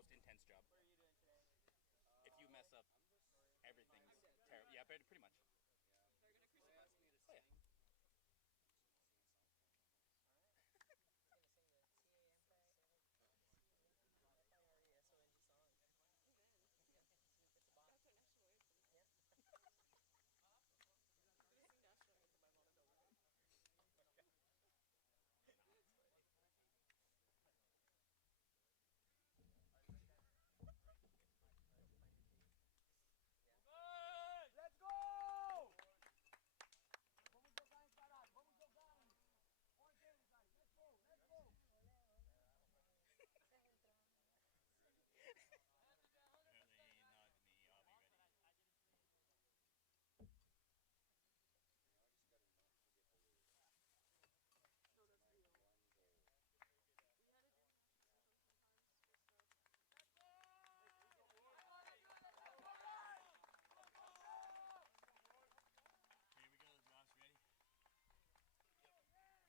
most intense job. If you mess up, everything's terrible. Yeah, pretty much. Oh, yeah.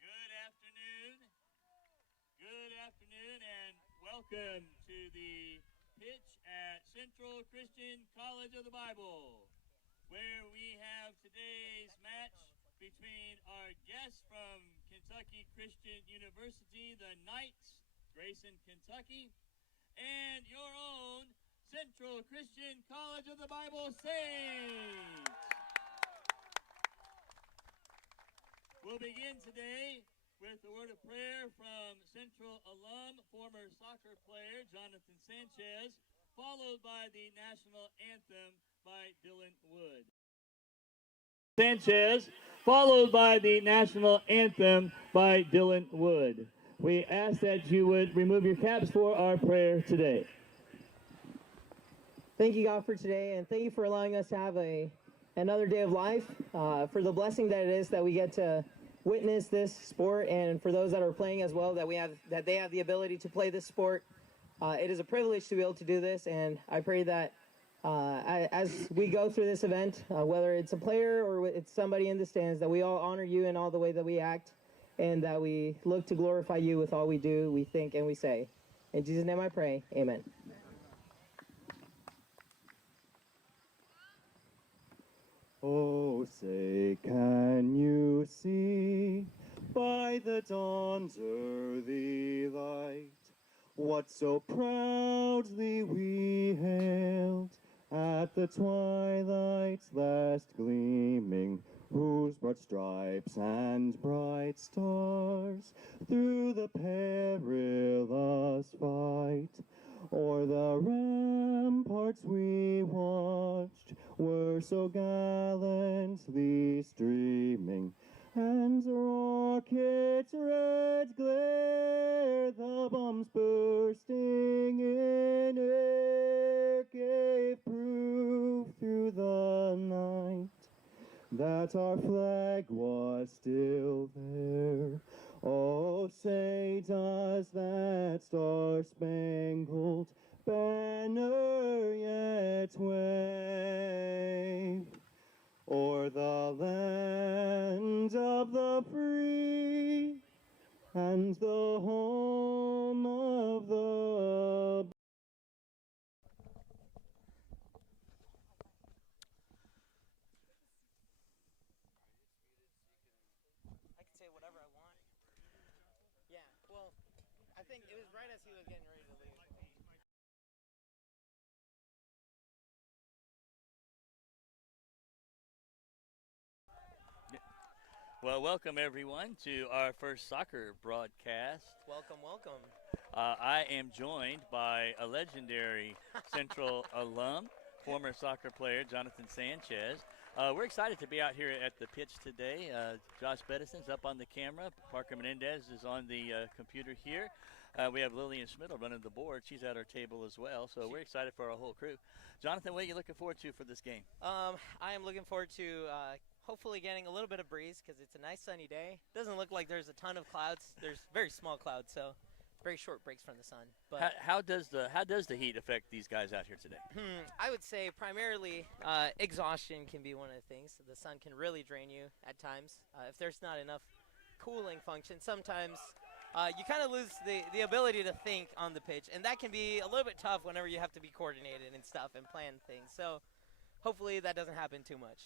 Good afternoon. Good afternoon, and welcome to the pitch at Central Christian College of the Bible, where we have today's match between our guests from Kentucky Christian University, the Knights, Grayson, Kentucky, and your own Central Christian College of the Bible Saints. We'll begin today with a word of prayer from Central alum, former soccer player Jonathan Sanchez, followed by the national anthem by Dylan Wood. Sanchez, followed by the national anthem by Dylan Wood. We ask that you would remove your caps for our prayer today. Thank you, God, for today, and thank you for allowing us to have another day of life, for the blessing that it is that we get to witness this sport, and for those that are playing as well, that they have the ability to play this sport. It is a privilege to be able to do this, and I pray that as we go through this event, whether it's a player or it's somebody in the stands, that we all honor you in all the way that we act, and that we look to glorify you with all we do, we think, and we say. In Jesus' name I pray, amen. Oh, say, can you see by the dawn's early light what so proudly we hailed at the twilight's last gleaming, whose broad stripes and bright stars through the perilous fight o'er the ramparts we watched were so gallantly streaming, and rockets' red glare, the bombs bursting in air, gave proof through the night that our flag was still there. Oh, say, does that star-spangled banner yet wave o'er the land of the free and the home of the I can say whatever I want. Yeah, well, I think it was right as he was getting ready to leave. Well, welcome everyone to our first soccer broadcast. Welcome, welcome. I am joined by a legendary Central alum, former soccer player Jonathan Sanchez. We're excited to be out here at the pitch today. Josh Bedison's up on the camera. Parker Menendez is on the computer here. We have Lillian Schmidl running the board. She's at our table as well. So we're excited for our whole crew. Jonathan, what are you looking forward to for this game? I am looking forward to hopefully getting a little bit of breeze because it's a nice sunny day. Doesn't look like there's a ton of clouds. There's very small clouds, so very short breaks from the sun. But How does the heat affect these guys out here today? I would say primarily exhaustion can be one of the things. The sun can really drain you at times. If there's not enough cooling function, sometimes you kind of lose the ability to think on the pitch, and that can be a little bit tough whenever you have to be coordinated and stuff and plan things. So hopefully that doesn't happen too much.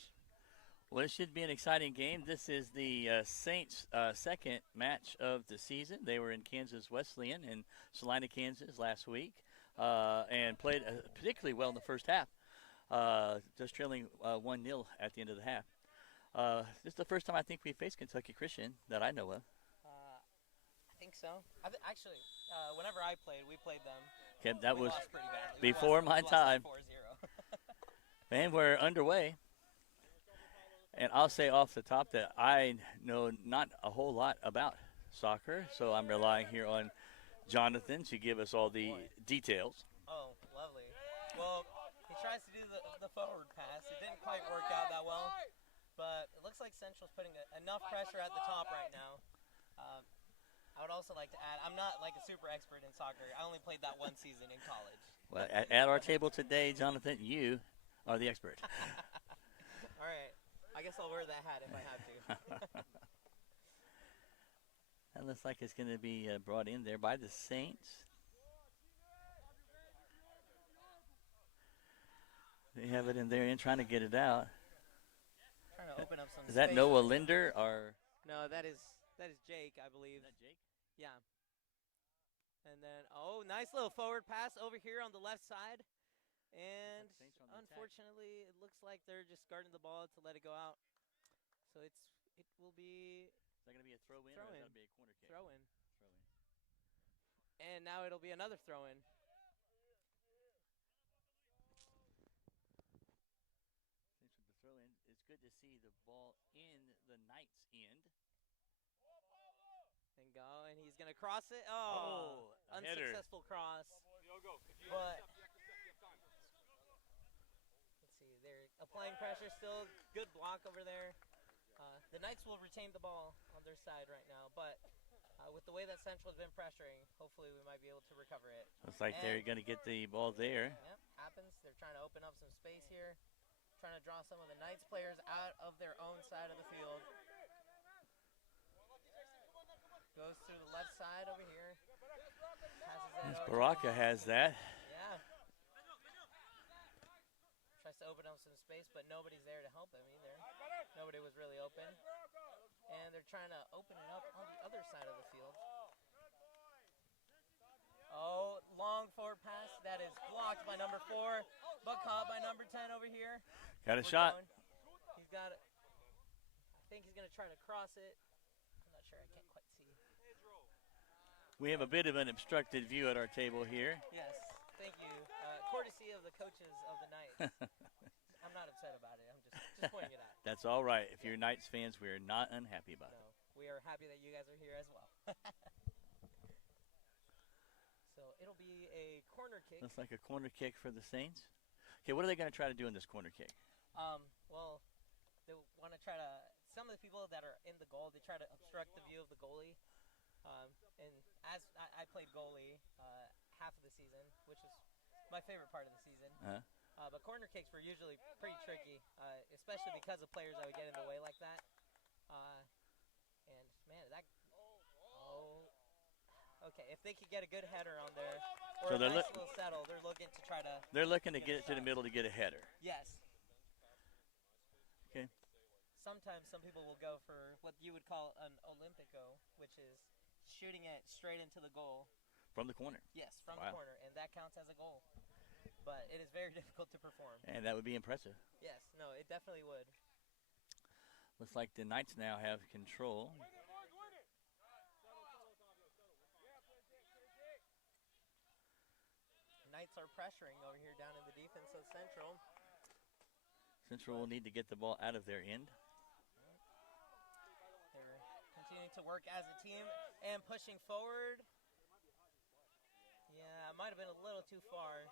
Well, it should be an exciting game. This is the Saints' second match of the season. They were in Kansas Wesleyan in Salina, Kansas last week, and played particularly well in the first half, just trailing 1-0 at the end of the half. This is the first time I think we faced Kentucky Christian that I know of. I think so. Actually, whenever I played, we played them. Okay, that was lost pretty badly. before my time. Like 4-0. And we're underway. And I'll say off the top that I know not a whole lot about soccer, so I'm relying here on Jonathan to give us all the details. Oh, lovely. Well, he tries to do the forward pass. It didn't quite work out that well, but it looks like Central's putting enough pressure at the top right now. I would also like to add, I'm not like a super expert in soccer. I only played that one season in college. Well, at our table today, Jonathan, you are the expert. All right. I guess I'll wear that hat if I have to. That looks like it's going to be brought in there by the Saints. They have it in there and trying to get it out. Trying to open up some Is that space. Noah Linder or? No, that is Jake, I believe. Is that Jake? Yeah. And then, nice little forward pass over here on the left side. And unfortunately, it looks like they're just guarding the ball to let it go out. So it will be. Is that going to be a throw-in or is that going to be a corner kick? Throw-in. And now it'll be another throw-in. Thanks for the throw-in. It's good to see the ball in the Knights' end. And go, and he's going to cross it. Oh, unsuccessful cross. But let's see, they're applying pressure still. Good block over there. The Knights will retain the ball on their side right now, but with the way that Central has been pressuring, hopefully we might be able to recover it. Looks like they're going to get the ball there. Yep, happens. They're trying to open up some space here, trying to draw some of the Knights players out of their own side of the field. Goes through the left side over here. Yes, Baraka has that. Yeah. Tries to open up some space, but nobody's there to help him either. Nobody was really open. And they're trying to open it up on the other side of the field. Oh, long forward pass. That is blocked by number 4, but caught by number 10 over here. Got a shot. He's got it. I think he's going to try to cross it. I'm not sure. I can't quite see. We have a bit of an obstructed view at our table here. Yes, thank you. Courtesy of the coaches of the Knights. I'm not upset about it. I'm just pointing it out. That's all right. If you're Knights fans, we're not unhappy about it. We are happy that you guys are here as well. So it'll be a corner kick. Looks like a corner kick for the Saints. Okay, what are they going to try to do in this corner kick? Well, they want to try to. Some of the people that are in the goal, they try to obstruct the view of the goalie. And as I played goalie half of the season, which is my favorite part of the season. But corner kicks were usually pretty tricky, especially because of players that would get in the way like that. And man, okay. If they could get a good header on there, or so a nice little settle, they're looking to try to. They're looking to get it to the middle to get a header. Yes. Okay. Sometimes some people will go for what you would call an Olympico, which is shooting it straight into the goal. From the corner? Yes, from the corner, and that counts as a goal. But it is very difficult to perform. And that would be impressive. Yes, no, it definitely would. Looks like the Knights now have control. Knights are pressuring over here down in the defense of Central. Central will need to get the ball out of their end. They're continuing to work as a team and pushing forward. Yeah, it might have been a little too far.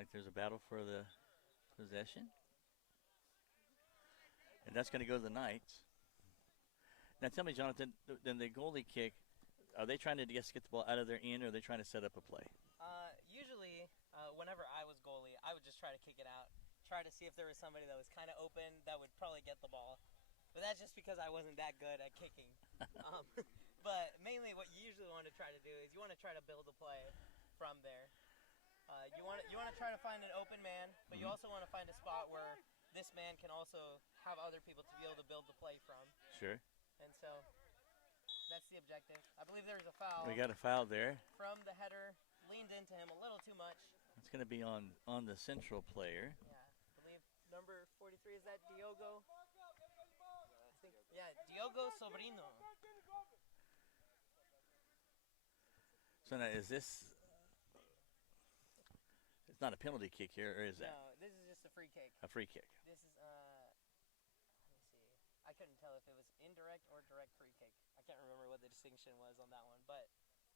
like there's a battle for the possession. And that's going to go to the Knights. Now tell me, Jonathan, then the goalie kick, are they trying to just get the ball out of their end, or are they trying to set up a play? Usually, whenever I was goalie, I would just try to kick it out, try to see if there was somebody that was kind of open that would probably get the ball. But that's just because I wasn't that good at kicking. But mainly what you usually want to try to do is you want to try to build a play from there. You want to try to find an open man, but you also want to find a spot where this man can also have other people to be able to build the play from. Sure. And so that's the objective. I believe there was a foul. We got a foul there. From the header, leaned into him a little too much. It's going to be on the central player. Yeah, I believe number 43, is that Diogo? Yeah, Diogo Sobrino. So now is this, it's not a penalty kick here, or is that? No, this is just a free kick. A free kick. This is, let me see. I couldn't tell if it was indirect or direct free kick. I can't remember what the distinction was on that one, but,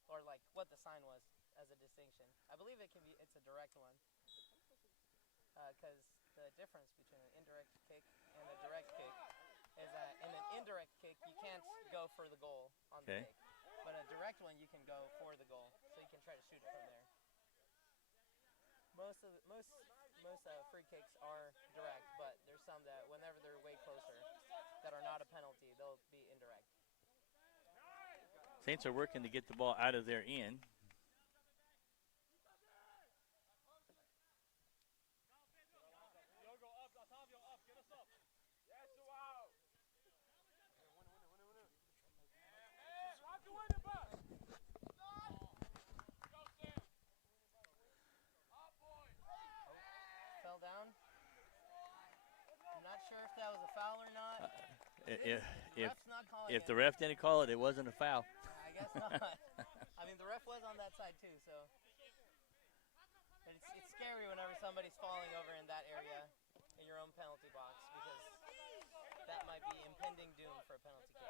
or like what the sign was as a distinction. I believe it's a direct one. Because the difference between an indirect kick and a direct kick is that in an indirect kick, you can't go for the goal on the kick. But a direct one, you can go for the goal, so you can try to shoot it from there. Most free kicks are direct, but there's some that whenever they're way closer that are not a penalty, they'll be indirect. Saints are working to get the ball out of their end. Fell down. I'm not sure if that was a foul or not. If the ref didn't call it, it wasn't a foul. I guess not. I mean, the ref was on that side too, so. But it's scary whenever somebody's falling over in that area in your own penalty box, because that might be impending doom for a penalty kick.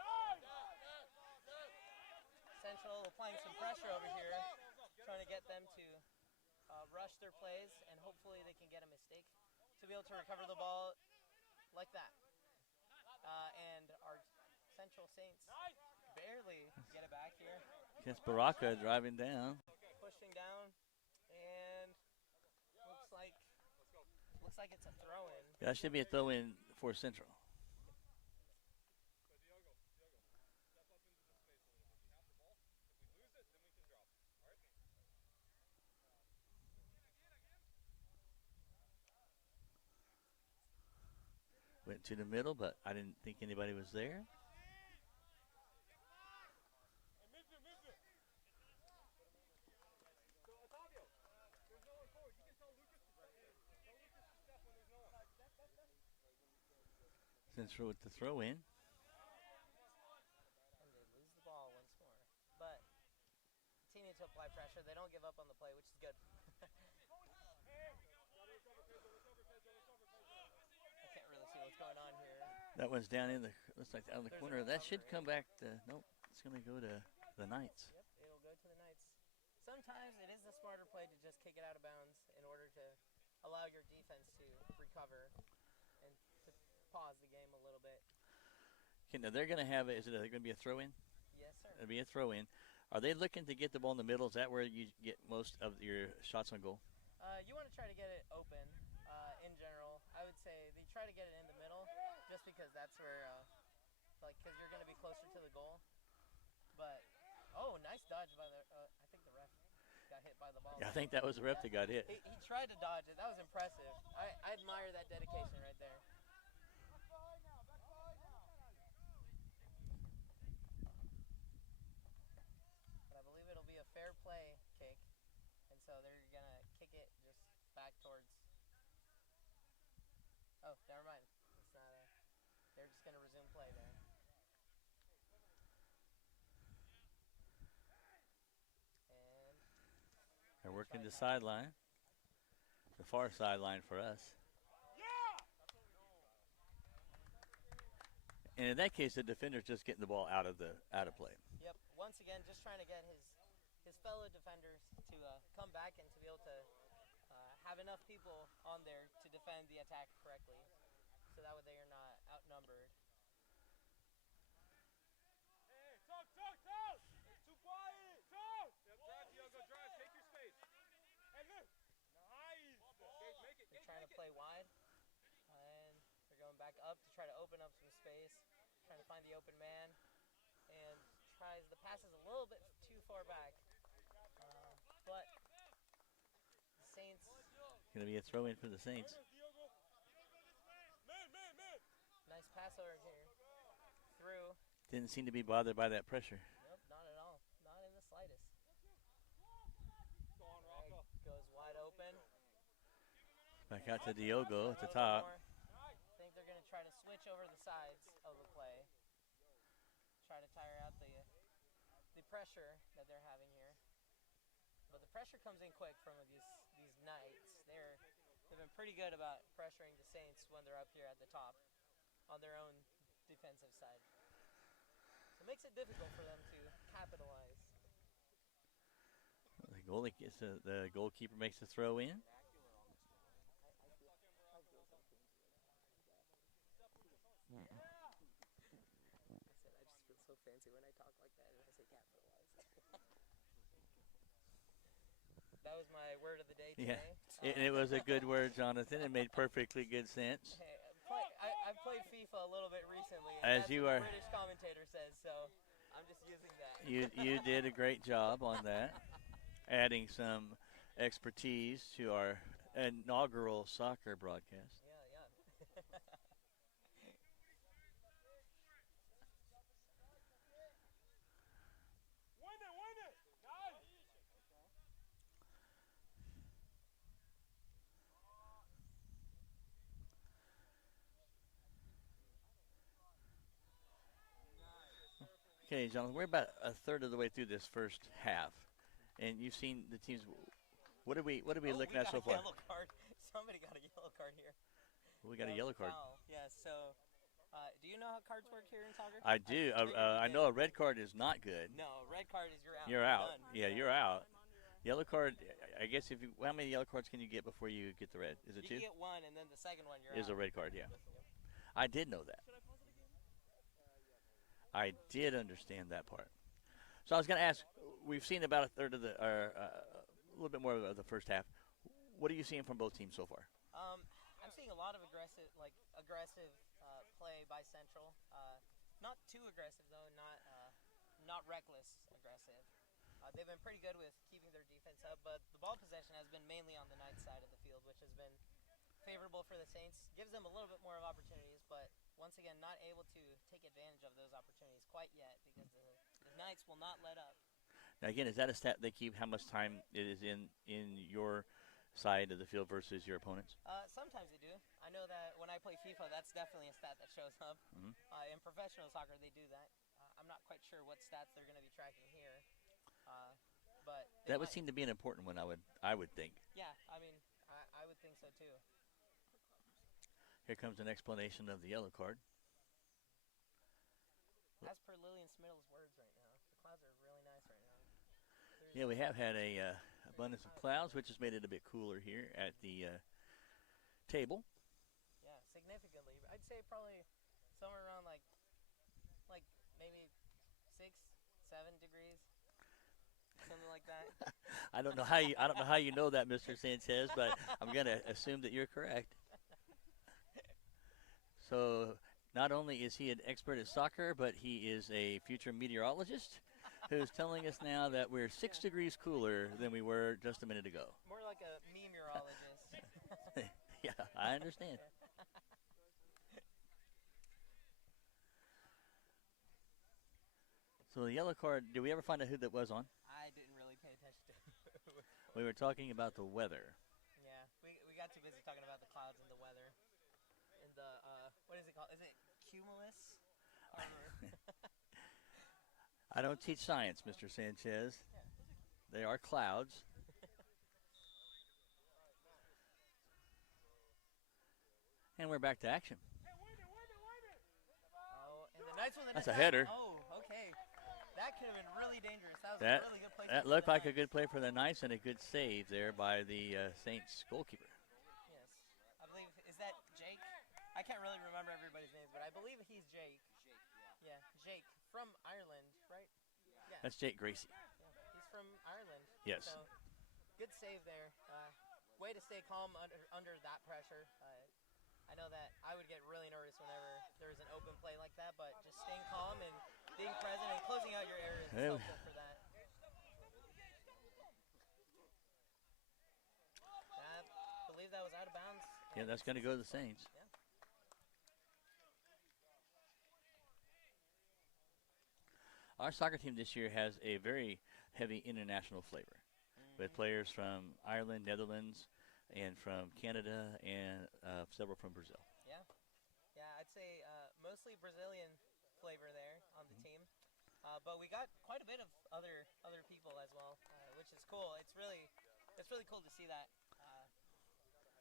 Central applying some pressure over here, trying to get them to rush their plays, and hopefully they can get a mistake to be able to recover the ball like that. And our Central Saints barely get it back here. Yes, Baraka driving down. Pushing down, and looks like it's a throw-in. That should be a throw-in for Central. Went to the middle, but I didn't think anybody was there. Central with the throw in. And they lose the ball once more. But continue to apply pressure. They don't give up on the play, which is good. I can't really see what's going on here. That one's down in the, looks like out of the corner. That should come back to, nope, it's going to go to the Knights. Yep, it'll go to the Knights. Sometimes it is the smarter play to just kick it out of bounds in order to allow your defense to recover and to pause the game a little bit. Okay, now they're going to have, is it going to be a throw-in? Yes, sir. It'll be a throw-in. Are they looking to get the ball in the middle? Is that where you get most of your shots on goal? You want to try to get it open in general. I would say they try to get it in the middle just because that's where, because you're going to be closer to the goal. But, oh, nice dodge by the, I think the ref got hit by the ball. Yeah, I think that was the ref that got hit. He tried to dodge it. That was impressive. I admire that dedication right there. But I believe it'll be a fair play kick. And so they're going to kick it just back towards. Oh, never mind. It's not a. They're just going to resume play there. And They're working the sideline, the far sideline for us. And in that case, the defender's just getting the ball out of play. Yep. Once again, just trying to get his fellow defenders to come back and to be able to have have enough people on there to defend the attack correctly, so that way they are not outnumbered. Hey, talk! It's too quiet! Talk! Yeah, drive, Diogo, drive. Take your space. Hey, look. Nice. Gage, make it. They're trying to play wide, and they're going back up to try to open up some space, trying to find the open man, and tries the pass is a little bit too far back, but the Saints. Going to be a throw in for the Saints. Nice pass over here. Through. Didn't seem to be bothered by that pressure. Nope, not at all. Not in the slightest. Goes wide open. Back out to Diogo at the top. I think they're going to try to switch over the sides of the play. Try to tire out the pressure that they're having here. But the pressure comes in quick from these Knights. They've been pretty good about pressuring the Saints when they're up here at the top on their own defensive side. So it makes it difficult for them to capitalize. The goalkeeper makes the throw in. So fancy when I talk like that and I say capitalize. That was my word of the day today. Yeah, it was a good word, Jonathan. It made perfectly good sense. Hey, I've played FIFA a little bit recently, and As that's you what are, the British commentator says, so I'm just using that. you did a great job on that, adding some expertise to our inaugural soccer broadcast. Yeah. Win it! Nice! Okay, Jonathan, we're about a third of the way through this first half, and you've seen the teams. What are we looking at so far? Yellow card. Somebody got a yellow card here. We got a yellow card. Foul. Yeah. So, do you know how cards work here in soccer? I do. I know a red card is not good. No, red card is you're out. You're out. Done. Yeah, you're out. Yellow card. I guess how many yellow cards can you get before you get the red? Is it two? You get one, and then the second one you're Is out. a red card. Yeah. I did know that. I did understand that part. So I was going to ask. We've seen about a third of a little bit more of the first half. What are you seeing from both teams so far? I'm seeing a lot of aggressive play by Central. Not too aggressive though. Not reckless aggressive. They've been pretty good with keeping their defense up, but the ball possession has been mainly on the Knights side of the field, which has been favorable for the Saints. Gives them a little bit more of opportunities, but once again, not able to take advantage of those opportunities quite yet because the Knights will not let up. Now again, is that a stat they keep? How much time it is in your side of the field versus your opponents? Sometimes they do. I know that when I play FIFA, that's definitely a stat that shows up. Mm-hmm. In professional soccer, they do that. I'm not quite sure what stats they're going to be tracking here, but that would seem to be an important one. I would think. Yeah, I mean, I would think so too. Here comes an explanation of the yellow card. As per Lillian Smiddle's words right now, the clouds are really nice right now. Yeah, we have had a abundance of clouds, which has made it a bit cooler here at the table. Yeah, significantly. I'd say probably somewhere around like maybe 6, 7 degrees, something like that. I don't know how you know that, Mr. Sanchez, but I'm going to assume that you're correct. So not only is he an expert at soccer, but he is a future meteorologist who's telling us now that we're 6 degrees cooler than we were just a minute ago. More like a meteorologist. Yeah, I understand. So the yellow card, did we ever find out who that was on? I didn't really pay attention to it. We were talking about the weather. Yeah, we got too busy talking about the clouds and the weather. And the, what is it called? Is it cumulus? I don't teach science, Mr. Sanchez. They are clouds. And we're back to action. Oh, and the Knights with That's a header. Oh, okay. That could have been really dangerous. That was That a really good play. that looked like a good play for the Knights and a good save there by the Saints goalkeeper. I can't really remember everybody's names, but I believe he's Jake. Yeah, Jake from Ireland, right? Yeah. That's Jake Gracie. Yeah. He's from Ireland. Yes. So good save there. Way to stay calm under that pressure. I know that I would get really nervous whenever there was an open play like that, but just staying calm and being present and closing out your areas is helpful for that. I believe that was out of bounds. Yeah, that's going to go to the Saints. Yeah. Our soccer team this year has a very heavy international flavor, with players from Ireland, Netherlands, and from Canada, and several from Brazil. Yeah, I'd say mostly Brazilian flavor there on the team, but we got quite a bit of other people as well, which is cool. It's really cool to see that.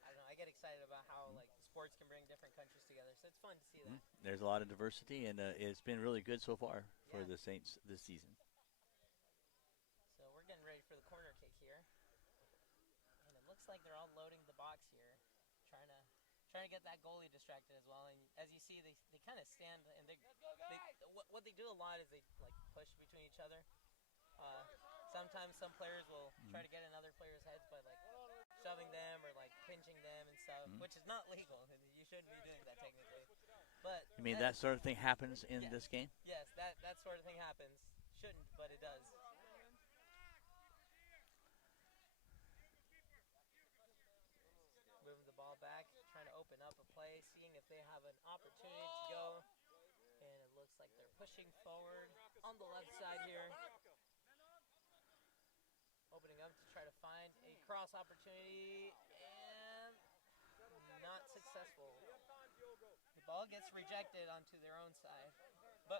I don't know. I get excited about how like sports can bring different countries together, so it's fun to see that. There's a lot of diversity, and it's been really good so far for the Saints this season. So we're getting ready for the corner kick here, and it looks like they're all loading the box here, trying to get that goalie distracted as well. And as you see, they kind of stand and what they do a lot is they like push between each other. Sometimes some players will try to get in other players' heads by like shoving them or like pinching them and stuff, which is not legal. You shouldn't be doing that technically. But you mean that sort of thing happens in this game? Yes, that sort of thing happens. Shouldn't, but it does. Moving the ball back, trying to open up a play, seeing if they have an opportunity to go. And it looks like they're pushing forward on the left side here. Opening up to try to find a cross opportunity, and not successful. The ball gets rejected onto their own side, but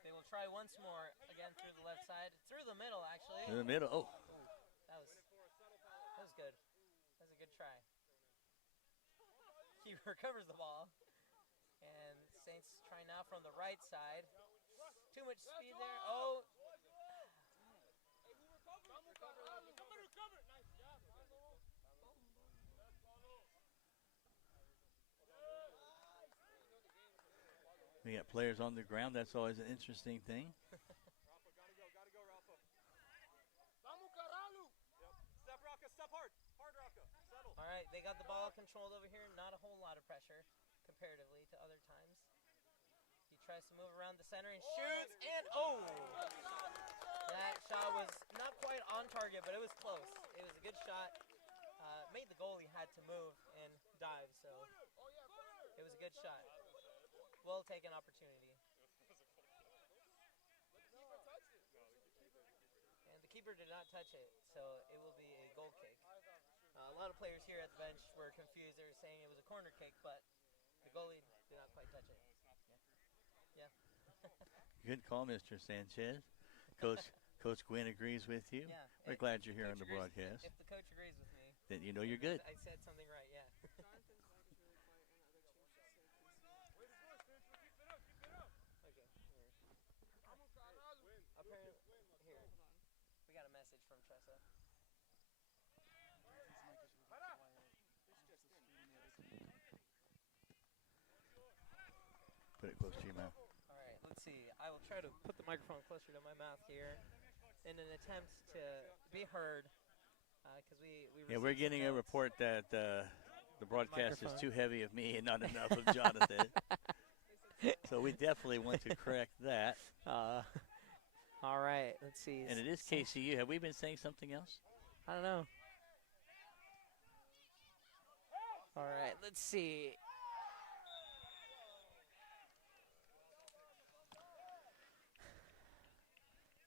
they will try once more, again through the left side, through the middle actually. In the middle, oh. That was good. That was a good try. He recovers the ball, and Saints try now from the right side. Too much speed there. Oh. We got players on the ground. That's always an interesting thing. Gotta go, Rafa. Vamos, caralho! Step, Raka, step hard. Hard, Raka. Settle. All right, they got the ball controlled over here. Not a whole lot of pressure comparatively to other times. He tries to move around the center and shoots, and oh! That shot was not quite on target, but it was close. It was a good shot. Made the goalie had to move and dive, so it was a good shot. Well taken opportunity. And the keeper did not touch it, so it will be a goal kick. A lot of players here at the bench were confused. They were saying it was a corner kick, but the goalie did not quite touch it. Yeah. Good call, Mr. Sanchez. Coach Gwynn agrees with you. Yeah. We're glad you're here on the broadcast. If the coach agrees with me, then you know you're good. I said something right, yeah. We got a message from Tressa. Put it close to your mouth. All right, let's see. I will try to put the microphone closer to my mouth here in an attempt to be heard, because we're getting a report that the broadcast is too heavy of me and not enough of Jonathan. So we definitely want to correct that. All right, let's see. And it is KCU. Have we been saying something else? I don't know. All right, let's see.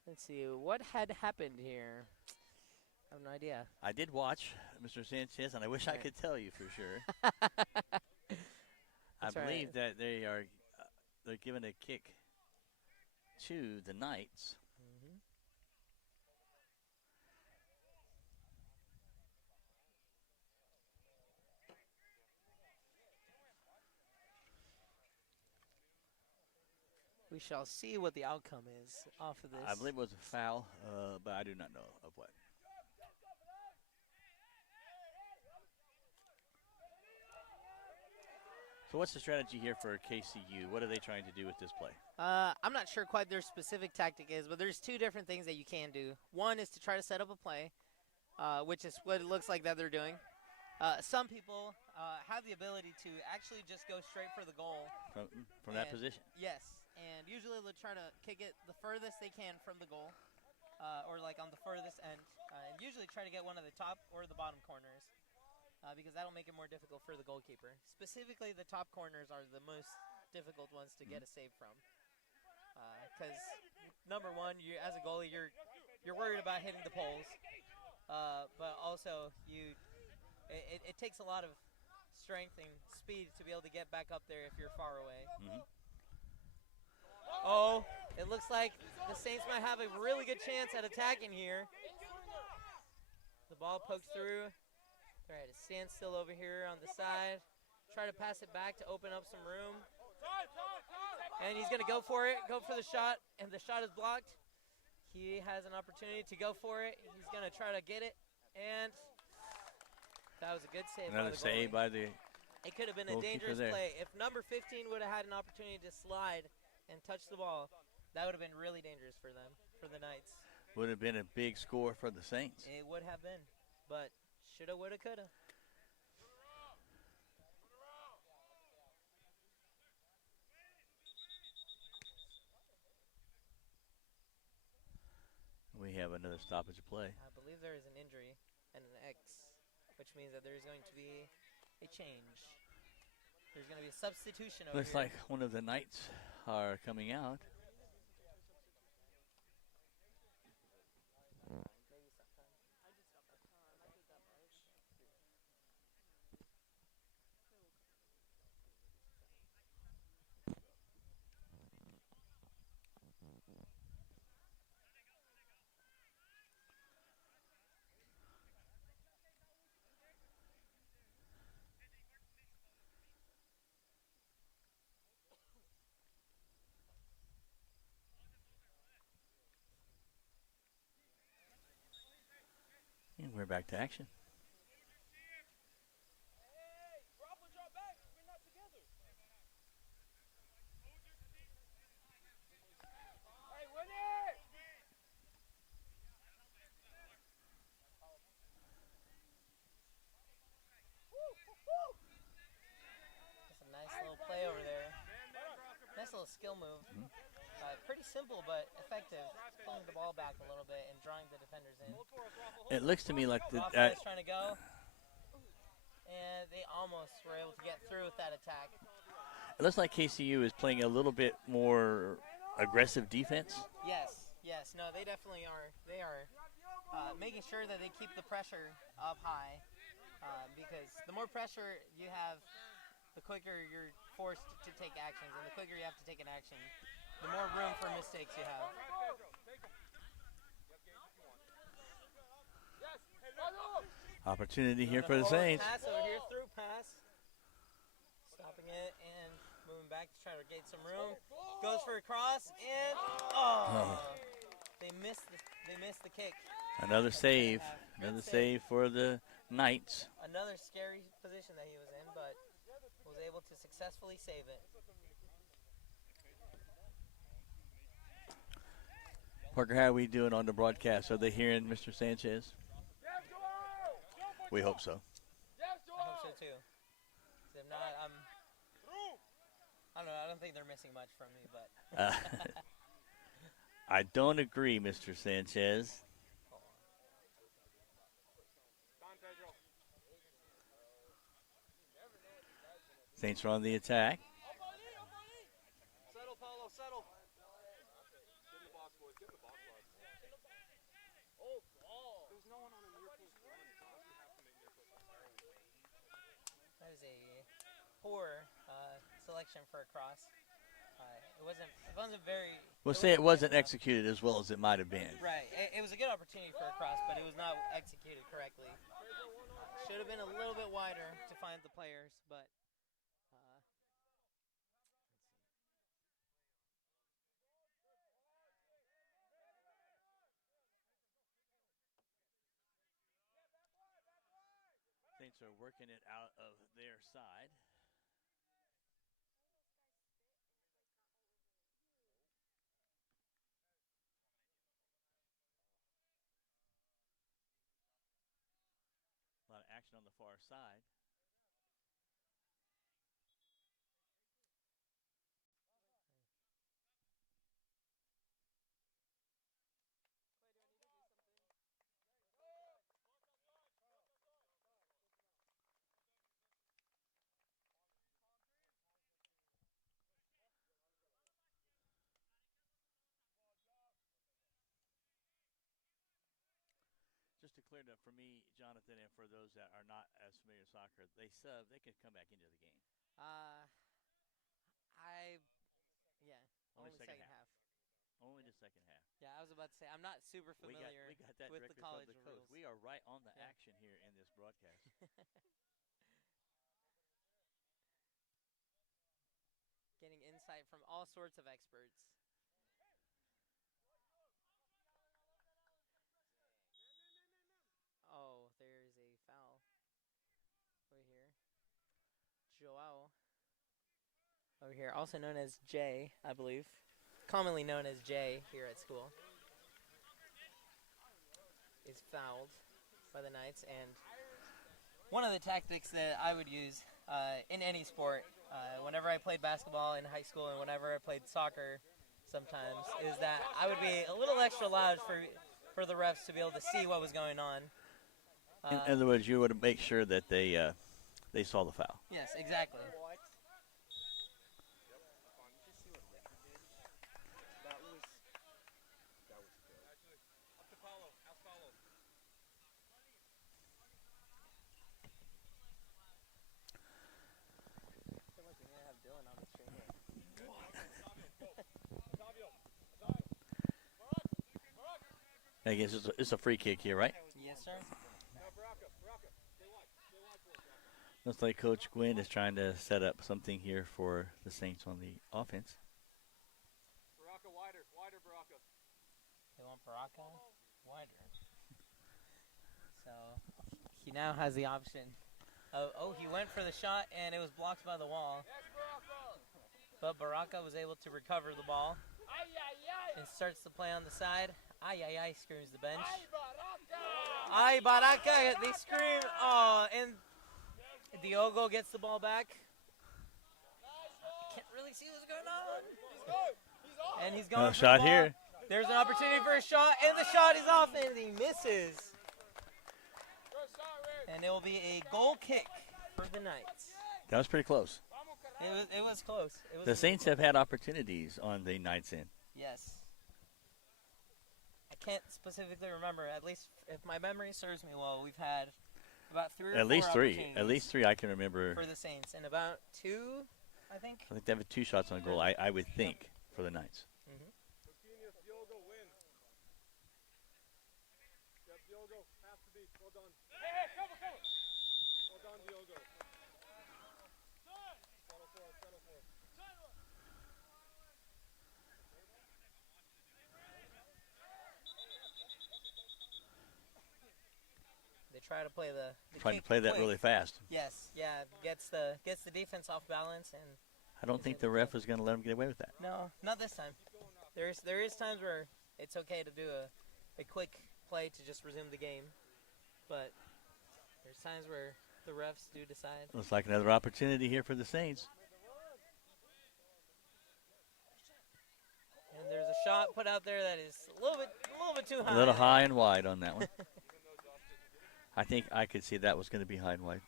Let's see. What had happened here? I have no idea. I did watch Mr. Sanchez, and I wish I could tell you for sure. I believe that they're giving a kick to the Knights. We shall see what the outcome is off of this. I believe it was a foul, but I do not know of what. So what's the strategy here for KCU? What are they trying to do with this play? I'm not sure quite their specific tactic is, but there's two different things that you can do. One is to try to set up a play, which is what it looks like that they're doing. Some people have the ability to actually just go straight for the goal. From that position? Yes, and usually they'll try to kick it the furthest they can from the goal, or like on the furthest end, and usually try to get one of the top or the bottom corners. Because that'll make it more difficult for the goalkeeper. Specifically, the top corners are the most difficult ones to get a save from. Because number one, as a goalie, you're worried about hitting the poles, but also it takes a lot of strength and speed to be able to get back up there if you're far away. Mm-hmm. Oh, it looks like the Saints might have a really good chance at attacking here. The ball pokes through. All right, a standstill over here on the side. Try to pass it back to open up some room. And he's going to go for it, go for the shot, and the shot is blocked. He has an opportunity to go for it. He's going to try to get it, and that was a good save. Another save by the It could have been a dangerous play. If number 15 would have had an opportunity to slide and touch the ball, that would have been really dangerous for them, for the Knights. Would have been a big score for the Saints. It would have been, but shoulda, woulda, coulda. We have another stoppage of play. I believe there is an injury and an X, which means that there's going to be a change. There's going to be a substitution over Looks here. like one of the Knights are coming out. And we're back to action. That's a nice little play over there. Nice little skill move. Pretty simple, but effective. Pulling the ball back a little bit and drawing the defenders in. It looks to me like the Offense trying to go. And they almost were able to get through with that attack. it looks like KCU is playing a little bit more aggressive defense. Yes. No, they definitely are. They are making sure that they keep the pressure up high. Because the more pressure you have, the quicker you're forced to take actions. And the quicker you have to take an action, the more room for mistakes you have. Opportunity here for the Saints. Pass over here, through pass. Stopping it and moving back to try to gain some room. Goes for a cross and they missed the kick. Another save. Another save for the Knights. Another scary position that he was in, but was able to successfully save it. Parker, how are we doing on the broadcast? Are they hearing Mr. Sanchez? We hope so. I hope so too. If not, I don't know. I don't think they're missing much from me, but I don't agree, Mr. Sanchez. Saints are on the attack. Settle, Paulo, settle. Get in the box, boys. Get in the box, lads. Oh, ball. There's no one on a near post run. You have to make near post runs. that is a poor selection for a cross. It wasn't very. We'll say it wasn't executed as well as it might have been. Right. It was a good opportunity for a cross, but it was not executed correctly. Should have been a little bit wider to find the players, but. Saints are working it out of their side. far side. Just to clear it up for me, Jonathan, and for those that are not as familiar with soccer, they sub, they could come back into the game. Yeah, Only only second second half. half. Only the second half. Yeah, I was about to say I'm not super familiar We got that with the directly college from the rules. coach. We are right on the Yeah. action here in this broadcast. Getting insight from all sorts of experts. Oh, there's a foul over here. Joao over here, also known as Jay, I believe. Commonly known as Jay here at school, is fouled by the Knights. And one of the tactics that I would use in any sport, whenever I played basketball in high school and whenever I played soccer sometimes, is that I would be a little extra loud for the refs to be able to see what was going on. In other words, you would make sure that they saw the foul. Yes, exactly. I guess it's a free kick here, right? Yes, sir. Looks like Coach Gwynn is trying to set up something here for the Saints on the offense. Baraka wider, Baraka. They want Baraka wider. So he now has the option of, he went for the shot and it was blocked by the wall. But Baraka was able to recover the ball and starts the play on the side. Ay, ay, ay, screams the bench. Ay, Baraka, they scream. Oh, and Diogo gets the ball back. Can't really see what's going on. And he's going No for shot the ball. here. There's an opportunity for a shot, and the shot is off, and he misses. And it will be a goal kick for the Knights. That was pretty close. It was close. It was The Saints have had opportunities on the Knights' end. Yes. I can't specifically remember. At least if my memory serves me well, we've had about three or four At least three. opportunities At least three I can remember. for the Saints, and about two, I think. I think they have 2 shots on goal, I would think, for the Knights. Diogo win. Yep, Diogo has to be. Well done. Hey, cover. Well done, Diogo. Settle for it. They try to play the Trying to kick play that quick. really fast. Yes, yeah, gets the defense off balance, and I don't think the ref is going to let them get away with that. no, not this time. There is times where it's okay to do a quick play to just resume the game, but there's times where the refs do decide. Looks like another opportunity here for the Saints. And there's a shot put out there that is a little bit too high. A little high and wide on that one. I think I could see that was going to be high and wide.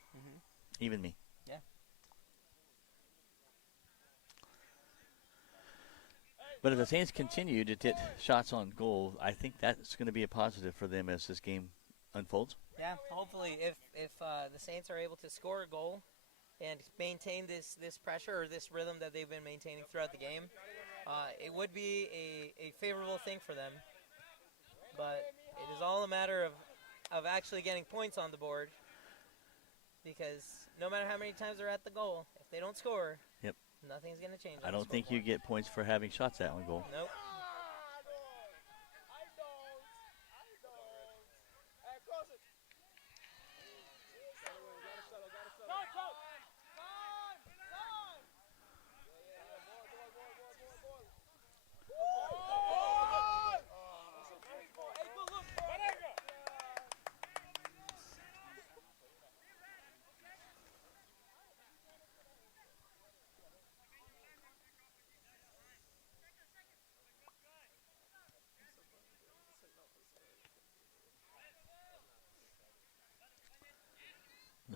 Even me. Yeah. But if the Saints continue to hit shots on goal, I think that's going to be a positive for them as this game unfolds. Yeah, hopefully if the Saints are able to score a goal and maintain this pressure or this rhythm that they've been maintaining throughout the game, it would be a favorable thing for them. But it is all a matter of actually getting points on the board, because no matter how many times they're at the goal, if they don't score, Yep. nothing's going to change. I don't think you get points for having shots at one goal. Nope.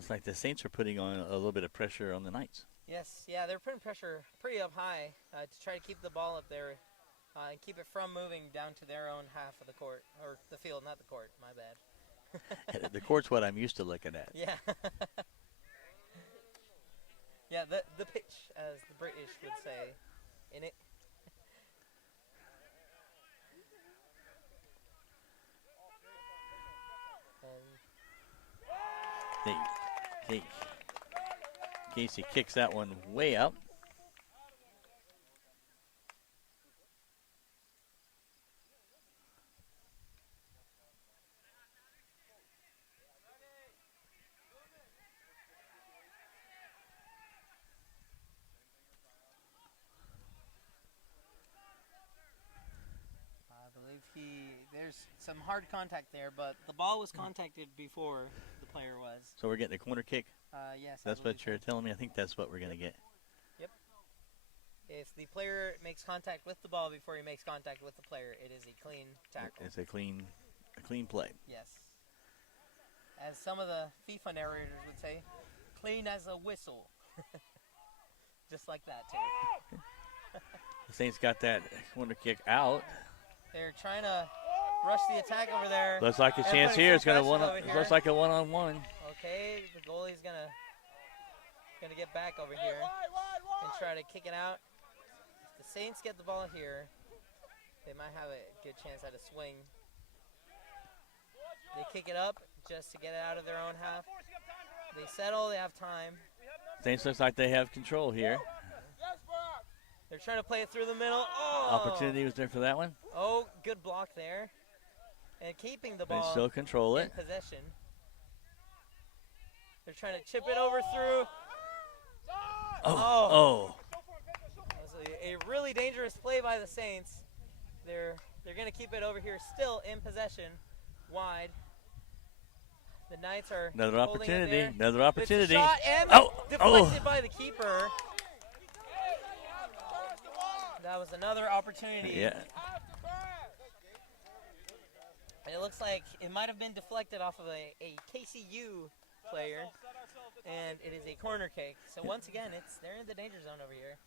Looks like the Saints are putting on a little bit of pressure on the Knights. Yes, yeah, they're putting pressure pretty up high to try to keep the ball up there and keep it from moving down to their own half of the court, or the field, not the court, my bad. The court's what I'm used to looking at. Yeah. Yeah, the pitch, as the British would say, in it. Casey kicks that one way up. I believe there's some hard contact there, but the ball was contacted before the player was. So we're getting a corner kick? Yes. That's what you're telling me? I think that's what we're going to get. Yep. If the player makes contact with the ball before he makes contact with the player, it is a clean tackle. It's a clean play. Yes. As some of the FIFA narrators would say, clean as a whistle. Just like that, too. The Saints got that corner kick out. They're trying to rush the attack over there. Looks like a chance here. It's going to looks like a one-on-one. Okay, the goalie's gonna get back over here and try to kick it out. If the Saints get the ball here, they might have a good chance at a swing. They kick it up just to get it out of their own half. They settle, they have time. Saints looks like they have control here. They're trying to play it through the middle. Oh! Opportunity was there for that one. Oh, good block there. And keeping the ball They still control it. in possession. They're trying to chip it over through. Oh. That was a really dangerous play by the Saints. They're going to keep it over here still in possession, wide. The Knights are Another holding it opportunity. there. Another opportunity. It's a shot and deflected by the keeper. That was another opportunity. Yeah. And it looks like it might have been deflected off of a KCU player, and it is a corner kick. So once again, they're in the danger zone over here.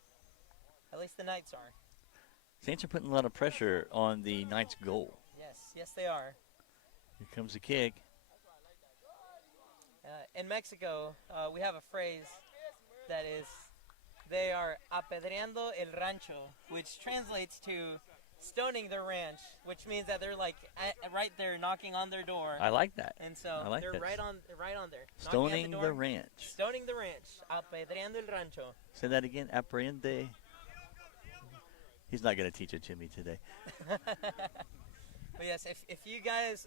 At least the Knights are. Saints are putting a lot of pressure on the Knights' goal. Yes, they are. Here comes the kick. In Mexico, we have a phrase that is, they are apedreando el rancho, which translates to stoning their ranch, which means that they're like right there knocking on their door. I like that. And so they're that. right on there. Stoning the ranch. Stoning the ranch. Apedreando el rancho. Say that again. Aprende. He's not going to teach it to me today. But yes, if you guys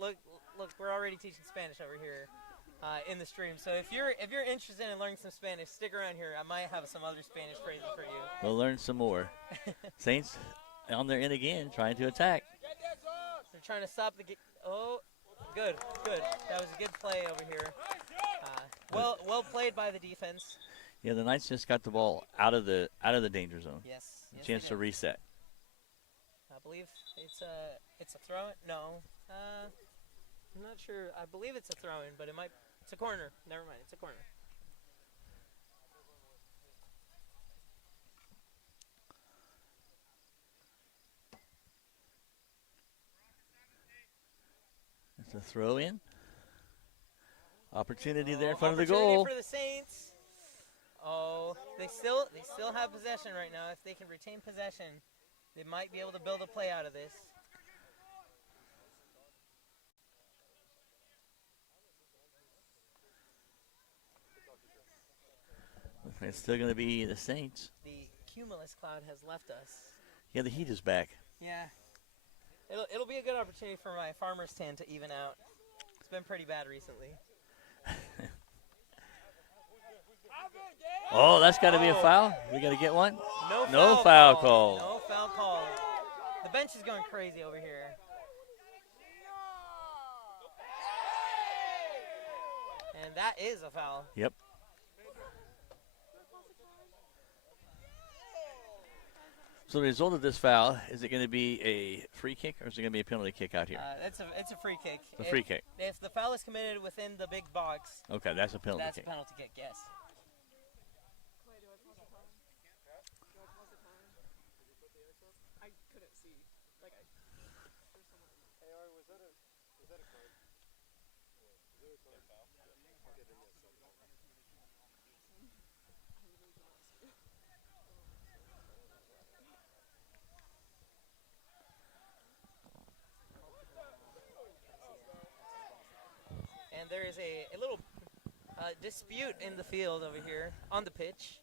look, we're already teaching Spanish over here in the stream. So if you're interested in learning some Spanish, stick around here. I might have some other Spanish phrases for you. We'll learn some more. Saints on their end again, trying to attack. They're trying to stop the. Oh, good. That was a good play over here. Well played by the defense. Yeah, the Knights just got the ball out of the danger zone. Yes. Chance to reset. I believe it's a throw. No, I'm not sure. I believe it's a throw-in, but it's a corner. Never mind, it's a corner. It's a throw-in. Opportunity there in front of the goal. Opportunity for the Saints. Oh, they still have possession right now. If they can retain possession, they might be able to build a play out of this. It's still going to be the Saints. The cumulus cloud has left us. Yeah, the heat is back. Yeah. It'll be a good opportunity for my farmer's tan to even out. It's been pretty bad recently. Oh, that's got to be a foul. We got to get one. No foul call. No foul call. The bench is going crazy over here. And that is a foul. So the result of this foul, is it going to be a free kick or is it going to be a penalty kick out here? It's a free kick. A free kick. If the foul is committed within the big box, Okay, that's a penalty that's kick. a penalty kick, yes. I couldn't see. Like, there's someone. Hey, Ari, was that a card? Was there a card foul? Okay, then yes. And there is a little dispute in the field over here on the pitch.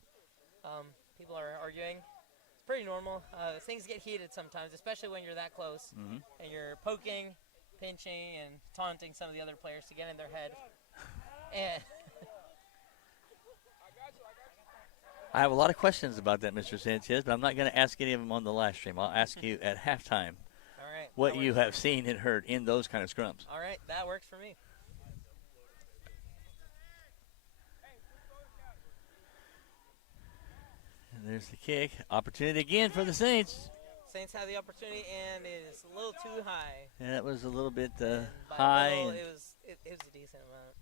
People are arguing. It's pretty normal. Things get heated sometimes, especially when you're that close and you're poking, pinching, and taunting some of the other players to get in their head. And I have a lot of questions about that, Mr. Sanchez, but I'm not going to ask any of them on the live stream. I'll ask you at halftime all right, what you have seen and heard in those kind of scrums. all right, that works for me. And there's the kick. Opportunity again for the Saints. Saints have the opportunity, and it is a little too high. Yeah, that was a little bit And by high. little, And it was a decent amount.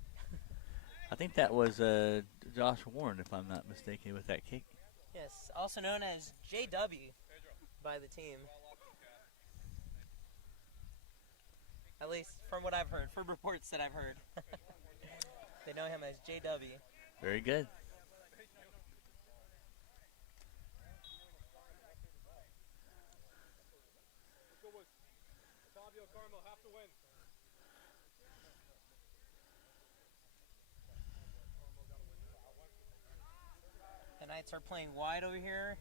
I think that was Josh Warren, if I'm not mistaken, with that kick. Yes, also known as JW by the team. At least from what I've heard, from reports that I've heard. They know him as JW. Very good. Carmel have to win. The Knights are playing wide over here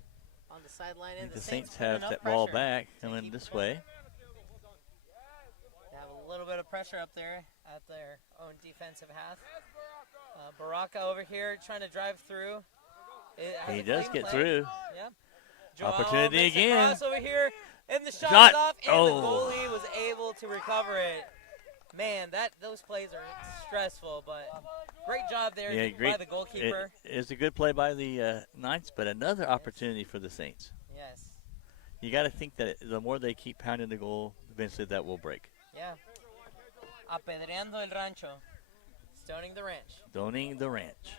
on the sideline. I And think the the Saints put have enough that ball pressure back to coming keep this it going. way. They have a little bit of pressure up there at their own defensive half. Baraka over here trying to drive through. He does get through. Yeah. Joao Opportunity makes a again. cross over here, and the shot Shot. is off, and Oh. the goalie was able to recover it. Man, those plays are stressful, but great job there Yeah, great. by the goalkeeper. It is a good play by the Knights, but another opportunity for the Saints. Yes. You got to think that the more they keep pounding the goal, eventually that will break. Yeah. Apedreando el rancho. Stoning the ranch. Stoning the ranch.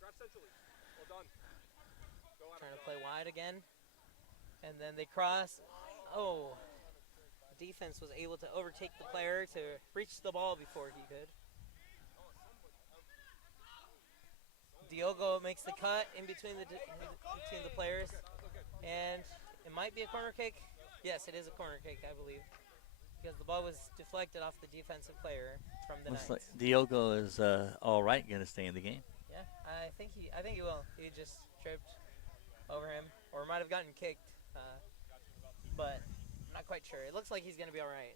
Drive centrally. Well done. Trying to play wide again. And then they cross. Oh. The defense was able to overtake the player to reach the ball before he could. Diogo makes the cut in between the players. And it might be a corner kick. Yes, it is a corner kick, I believe. Because the ball was deflected off the defensive player from the Looks Knights. like Diogo is all right, going to stay in the game. Yeah, I think he will. He just tripped over him, or might have gotten kicked, but I'm not quite sure. It looks like he's going to be all right.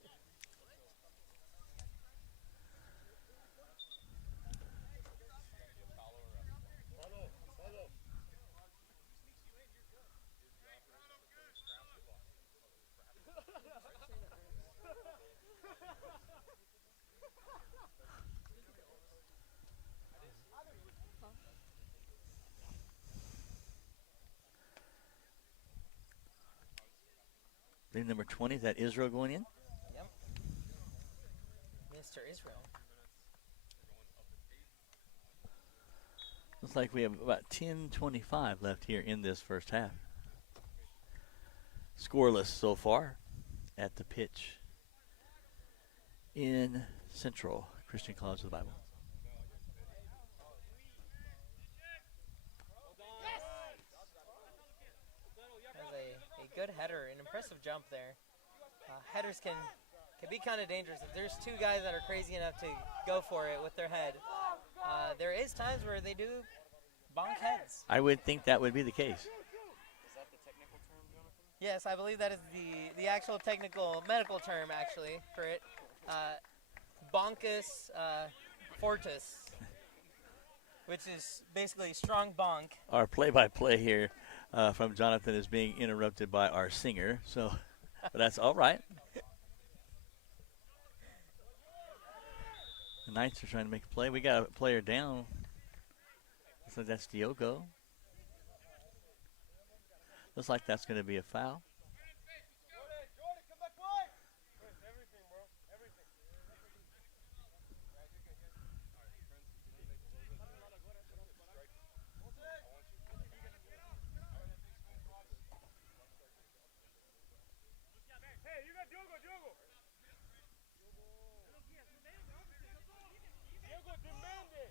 I think number 20, is that Israel going in? Yep. Mr. Israel. Looks like we have about 10:25 left here in this first half. Scoreless so far at the pitch in Central Christian College of the Bible. Has a good header, an impressive jump there. Headers can be kind of dangerous. If there's two guys that are crazy enough to go for it with their head, there is times where they do bonk heads. I would think that would be the case. Is that the technical term, Jonathan? Yes, I believe that is the actual technical medical term actually for it. Bonkus fortis, which is basically strong bonk. Our play-by-play here from Jonathan is being interrupted by our singer, so but that's all right. The Knights are trying to make a play. We got a player down. So that's Diogo. Looks like that's going to be a foul. Jordan, come back wide. Everything, bro. Everything. Hey, you got Diogo. Diogo demanded.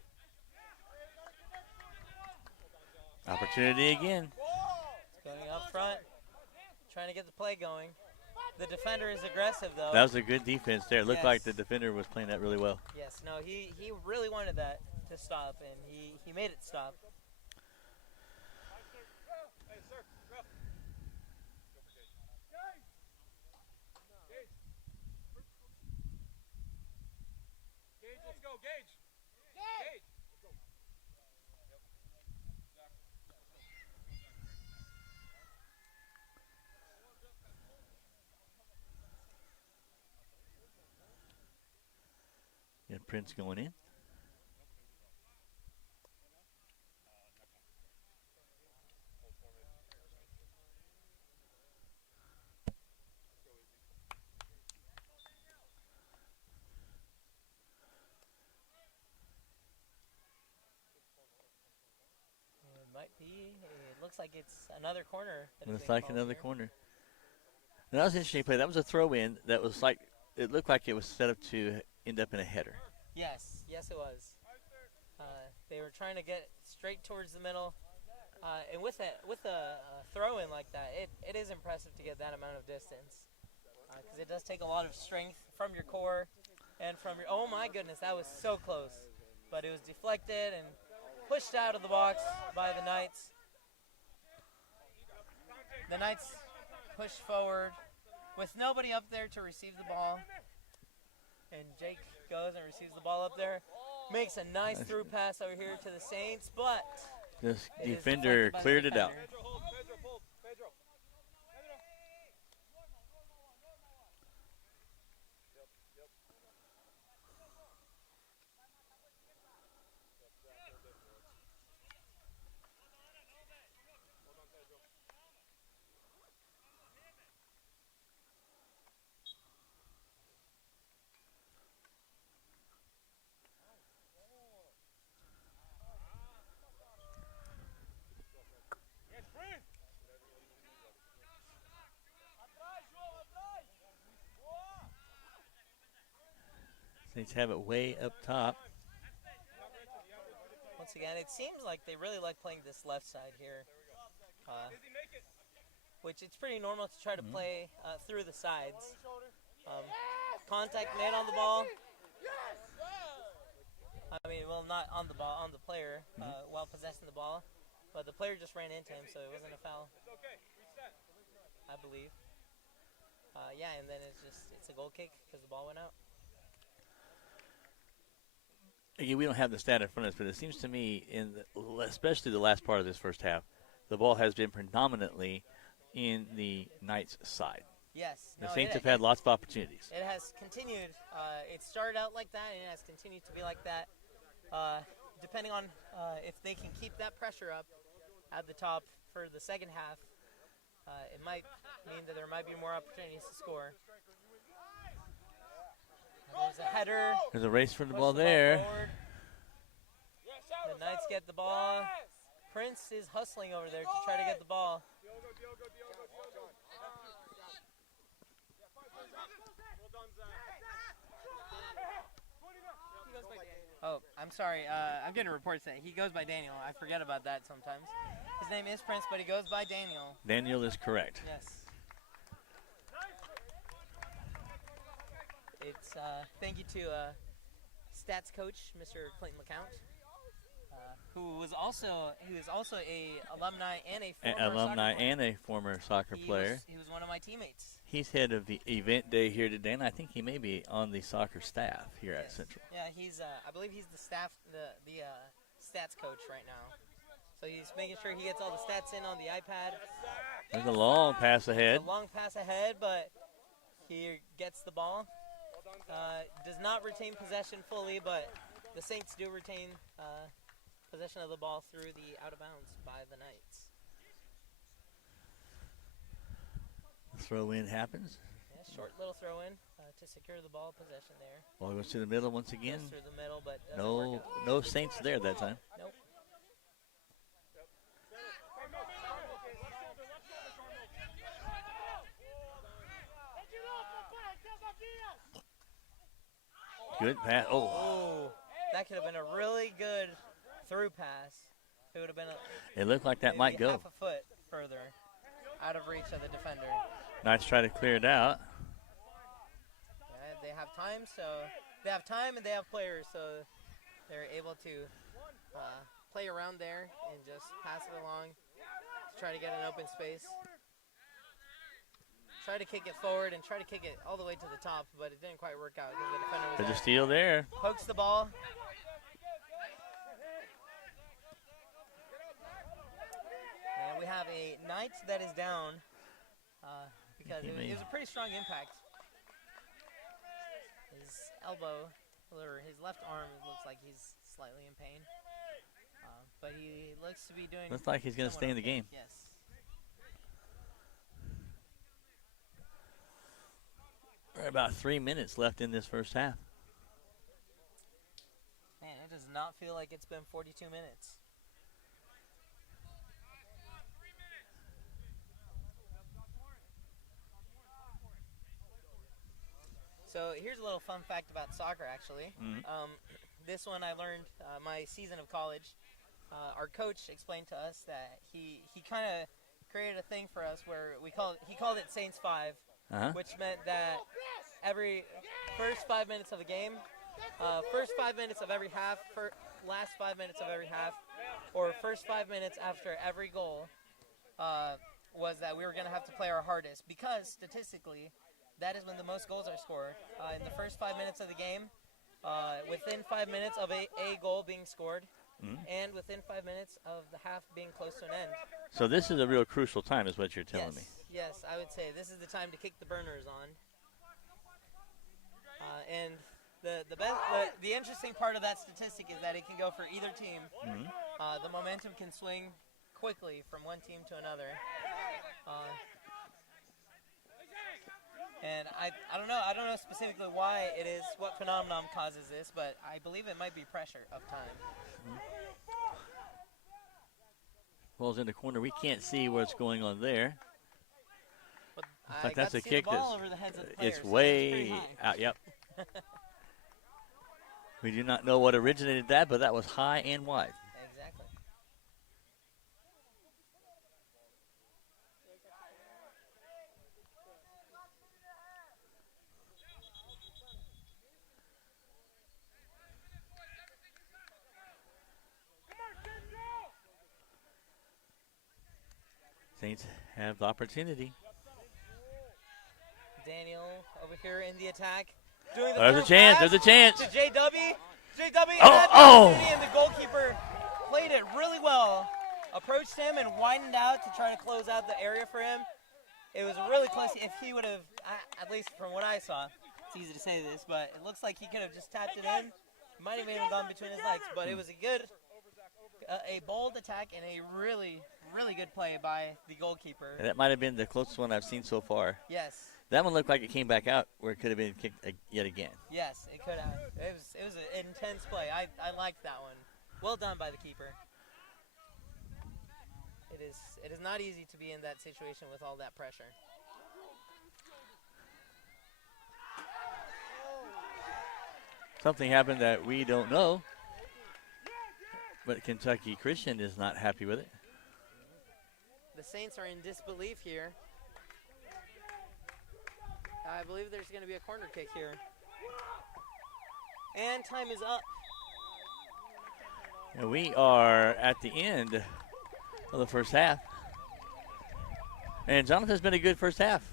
Opportunity again. Going up front, trying to get the play going. The defender is aggressive, though. That was a good defense there. It looked like the Yes. defender was playing that really well. Yes, no, he really wanted that to stop, and he made it stop. Hey, sir. Ref. Gage, let's go. Gage. Gage. Let's go. And Prince going in. It might be. It looks like it's another corner. Looks like another corner. That was an interesting play. That was a throw in that was like, it looked like it was set up to end up in a header. Yes, it was. They were trying to get straight towards the middle, and with a throw in like that, it is impressive to get that amount of distance, because it does take a lot of strength from your core and from your. Oh my goodness, that was so close, but it was deflected and pushed out of the box by the Knights. The Knights push forward with nobody up there to receive the ball, and Jake goes and receives the ball up there. Makes a nice through pass over here to the Saints, but This it is defender deflected by the cleared it out. defender. Pedro, hold. Pedro, hold. Pedro. Yes, Prince. Atrás, João, atrás. Boa. Saints have it way up top. Once again, it seems like they really like playing this left side here, Izzy, make it. which it's pretty normal to try to play through the sides. Contact made on the ball. I mean, well, not on the ball, on the player while possessing the ball, but the player just ran into him, so it wasn't a foul, It's okay. Reset. I believe. Yeah, and then it's a goal kick because the ball went out. Again, we don't have the stat in front of us, but it seems to me, especially the last part of this first half, the ball has been predominantly in the Knights' side. Yes. The no, Saints it- have had lots of opportunities. It has continued. It started out like that, and it has continued to be like that. Depending on if they can keep that pressure up at the top for the second half, it might mean that there might be more opportunities to score. There's a header. There's a race for the Push ball there. forward. The Knights get the ball. Prince is hustling over there to try to get the ball. Diogo. Well done, Zach. Oh, I'm sorry. I'm getting reports that he goes by Daniel. I forget about that sometimes. His name is Prince, but he goes by Daniel. Daniel is correct. Yes. It's thank you to stats coach, Mr. Clayton LeCount, who is also a alumni and a former soccer player. He was one of my teammates. He's head of the event day here today, and I think he may be on the soccer staff here at Central. Yeah, he's. I believe he's the stats coach right now. So he's making sure he gets all the stats in on the iPad. There's a long pass ahead. It's a long pass ahead, but he gets the ball. Does not retain possession fully, but the Saints do retain possession of the ball through the out of bounds by the Knights. Throw in happens. Yeah, short little throw in to secure the ball possession there. Ball goes to the middle once again. Goes through the middle, but doesn't work out. No Saints there that time. Nope. Good pass. Oh. Oh, that could have been a really good through pass. It would have been It looked like that might maybe go. half a foot further out of reach of the defender. Knights try to clear it out. Yeah, they have time, so they have time and they have players, so they're able to play around there and just pass it along to try to get an open space. Try to kick it forward and try to kick it all the way to the top, but it didn't quite work out because the defender was There's a there. steal there. Pokes the ball. And we have a Knight that is down because it was a pretty strong impact. His elbow, or his left arm, looks like he's slightly in pain. But he looks to be doing... Looks like he's going to stay in the game. Yes. There are about 3 minutes left in this first half. Man, it does not feel like it's been 42 minutes. So here's a little fun fact about soccer, actually. This one I learned my season of college. Our coach explained to us that he kind of created a thing for us where he called it Saints 5, which meant that every first 5 minutes of the game, first 5 minutes of every half, last 5 minutes of every half, or first 5 minutes after every goal was that we were going to have to play our hardest, because statistically that is when the most goals are scored. In the first 5 minutes of the game, within 5 minutes of a goal being scored, and within 5 minutes of the half being close to an end. So this is a real crucial time is what you're telling me. Yes, I would say this is the time to kick the burners on. And the interesting part of that statistic is that it can go for either team. The momentum can swing quickly from one team to another. And I don't know specifically why it is, what phenomenon causes this, but I believe it might be pressure of time. Ball's in the corner. We can't see what's going on there. But In fact, that's a kick the ball over the heads of the players, it's so way it's out. Yep. We do not know what originated that, but that was high and wide. Exactly. Saints have the opportunity. Daniel over here in the attack. Doing the There's a through chance. pass There's a chance. to JW. JW Oh, had the oh. opportunity, and the goalkeeper played it really well. Approached him and widened out to try to close out the area for him. It was really close. If he would have, at least from what I saw, it's easy to say this, but it looks like he could have just tapped it in. Might have even gone between his legs, but it was a bold attack and a really, really good play by the goalkeeper. And that might have been the closest one I've seen so far. Yes. That one looked like it came back out where it could have been kicked yet again. Yes, it could have. It was an intense play. I liked that one. Well done by the keeper. It is not easy to be in that situation with all that pressure. Something happened that we don't know, but Kentucky Christian is not happy with it. The Saints are in disbelief here. I believe there's going to be a corner kick here. And time is up. And we are at the end of the first half. And Jonathan's been a good first half.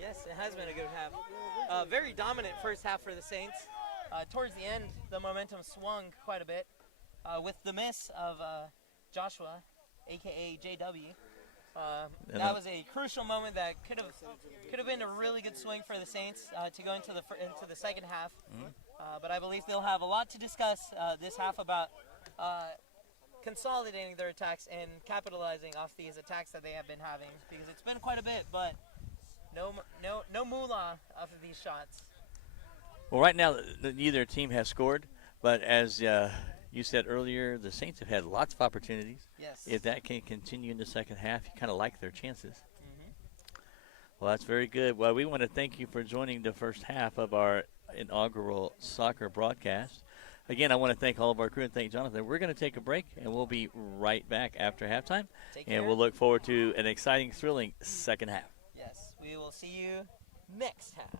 Yes, it has been a good half. Very dominant first half for the Saints. Towards the end, the momentum swung quite a bit with the miss of Joshua, a.k.a. JW. That was a crucial moment that could have been a really good swing for the Saints to go into the second half. But I believe they'll have a lot to discuss this half about consolidating their attacks and capitalizing off these attacks that they have been having, because it's been quite a bit, but no moolah off of these shots. Well, right now, neither team has scored, but as you said earlier, the Saints have had lots of opportunities. Yes. If that can continue in the second half, you kind of like their chances. Mm-hmm. Well, that's very good. Well, we want to thank you for joining the first half of our inaugural soccer broadcast. Again, I want to thank all of our crew and thank Jonathan. We're going to take a break, and we'll be right back after halftime. Take and care. We'll look forward to an exciting, thrilling second half. Yes, we will see you next half.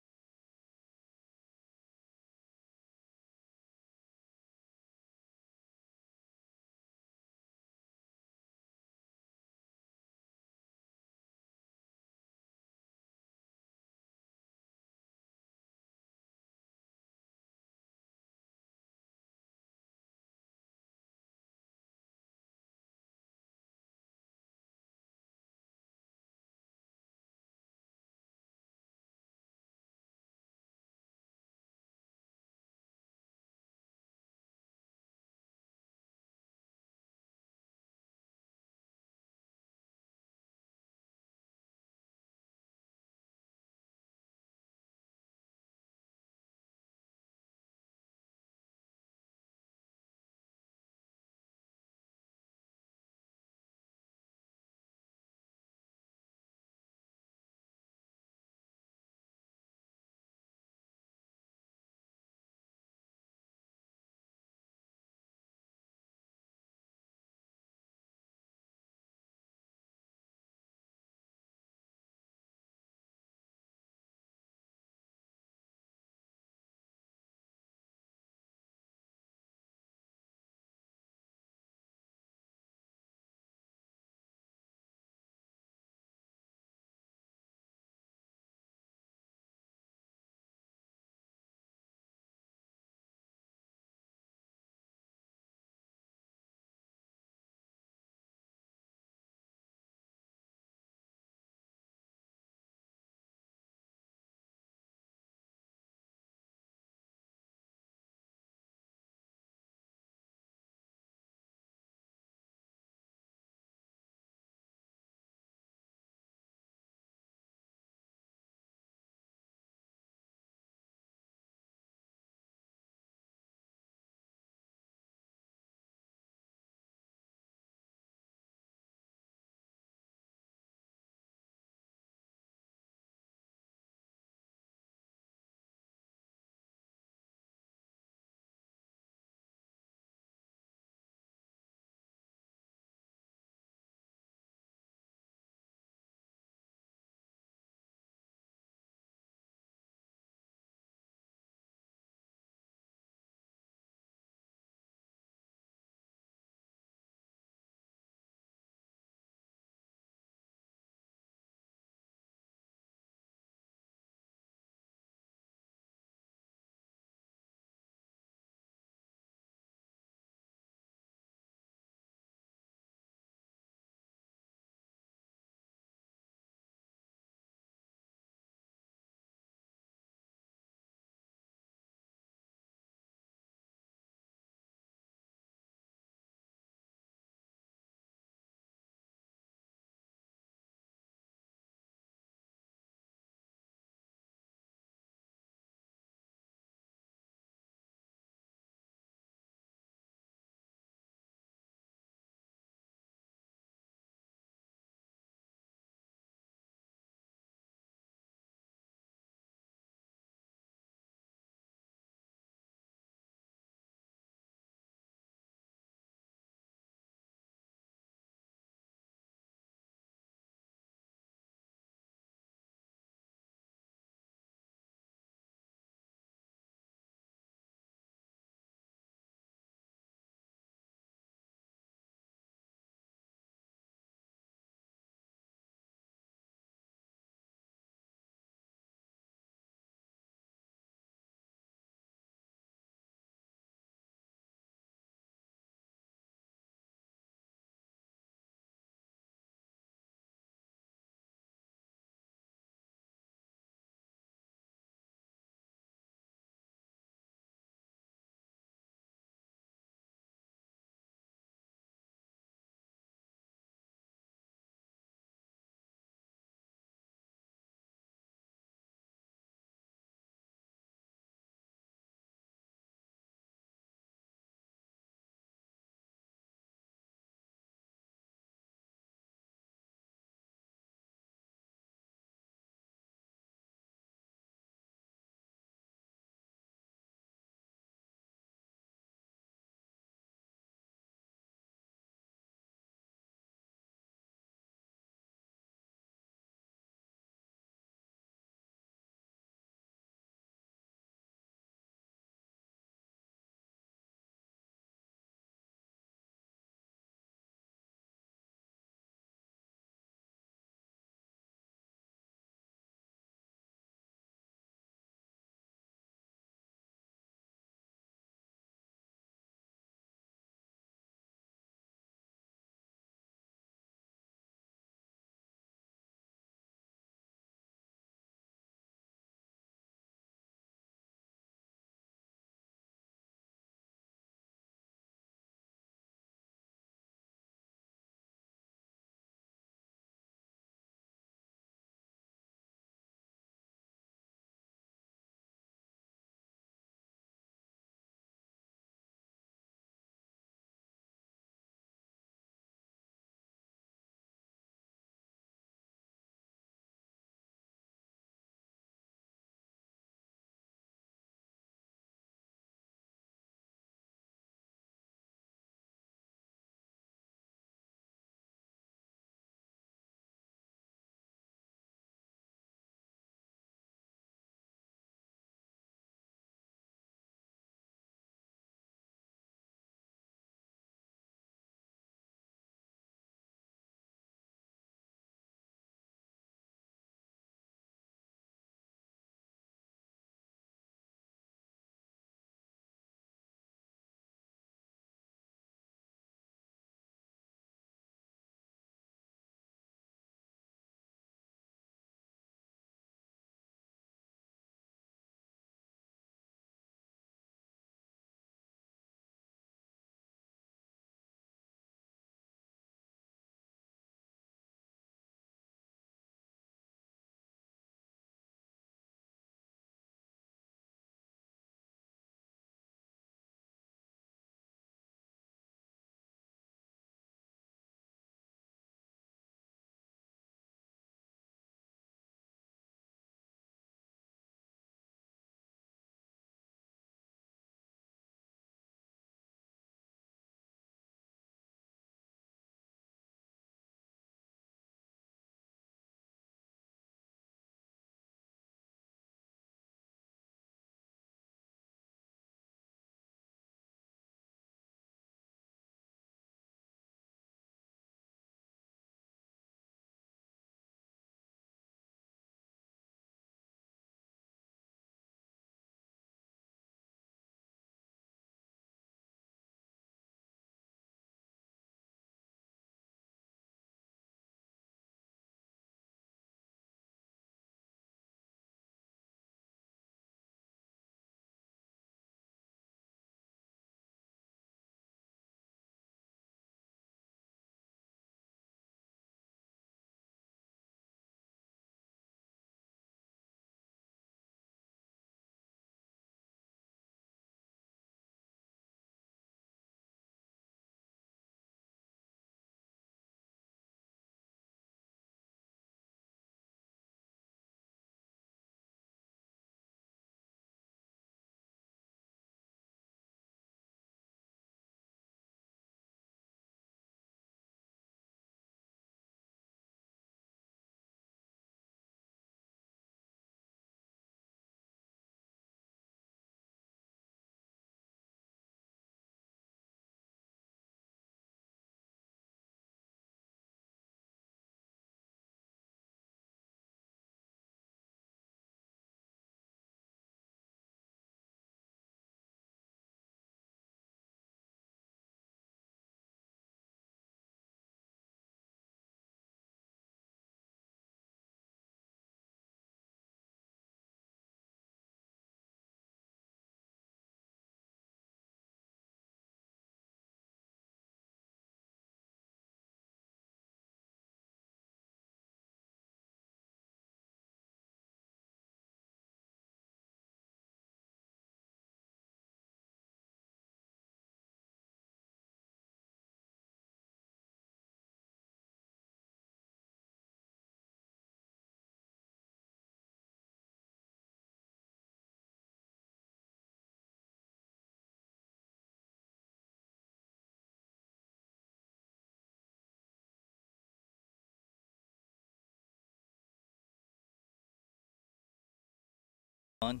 on.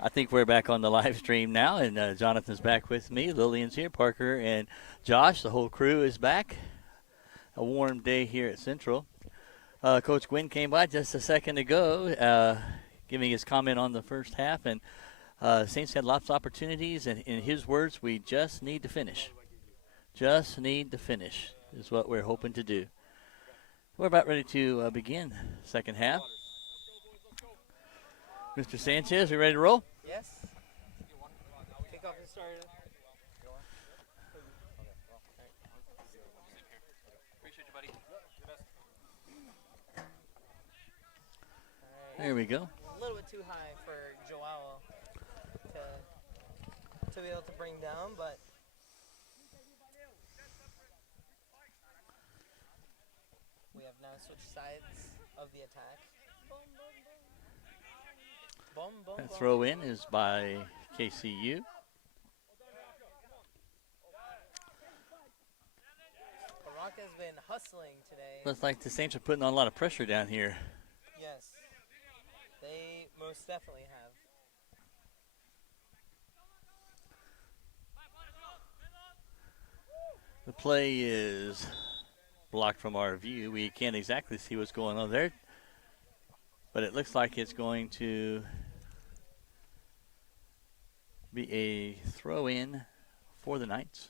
I think we're back on the live stream now, and Jonathan's back with me. Lillian's here, Parker and Josh. The whole crew is back. A warm day here at Central. Coach Gwynn came by just a second ago, giving his comment on the first half, and Saints had lots of opportunities, and in his words, we just need to finish. Just need to finish is what we're hoping to do. We're about ready to begin second half. Mr. Sanchez, you ready to roll? Yes. Kickoff is started. Appreciate you, buddy. There we go. A little bit too high for Joao to be able to bring down, but we have now switched sides of the attack. Boom, boom, That boom. throw in is by KCU. Baraka's been hustling today. Looks like the Saints are putting on a lot of pressure down here. Yes, they most definitely have. The play is blocked from our view. We can't exactly see what's going on there, but it looks like it's going to be a throw in for the Knights.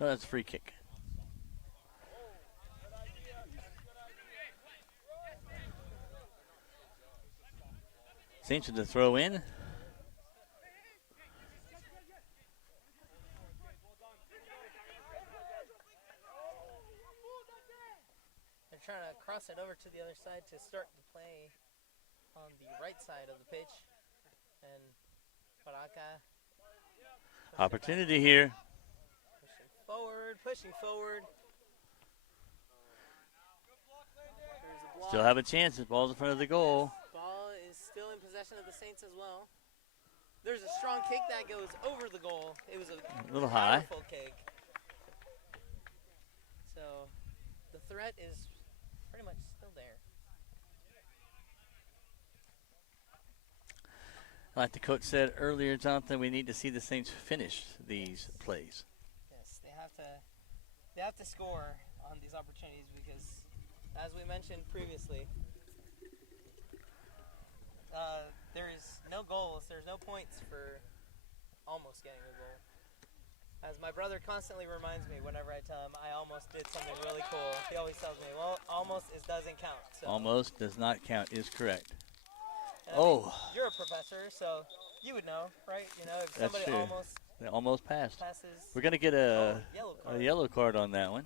No, that's a free kick. Saints to throw in. They're trying to cross it over to the other side to start the play on the right side of the pitch. And Baraka Opportunity here. pushing forward. Still have a chance. The ball's in front of the goal. Ball is still in possession of the Saints as well. There's a strong kick that goes over the goal. It was a little high. powerful kick. So the threat is pretty much still there. Like the coach said earlier, Jonathan, we need to see the Saints finish these plays. Yes, they have to score on these opportunities because, as we mentioned previously, there is no goals. There's no points for almost getting a goal. As my brother constantly reminds me whenever I tell him I almost did something really cool, he always tells me, well, almost doesn't count. So. Almost does not count is correct. And I mean, you're a professor, so you would know, right? You know, if That's somebody true. They almost passed. passes. We're going to get a Yellow card on that one.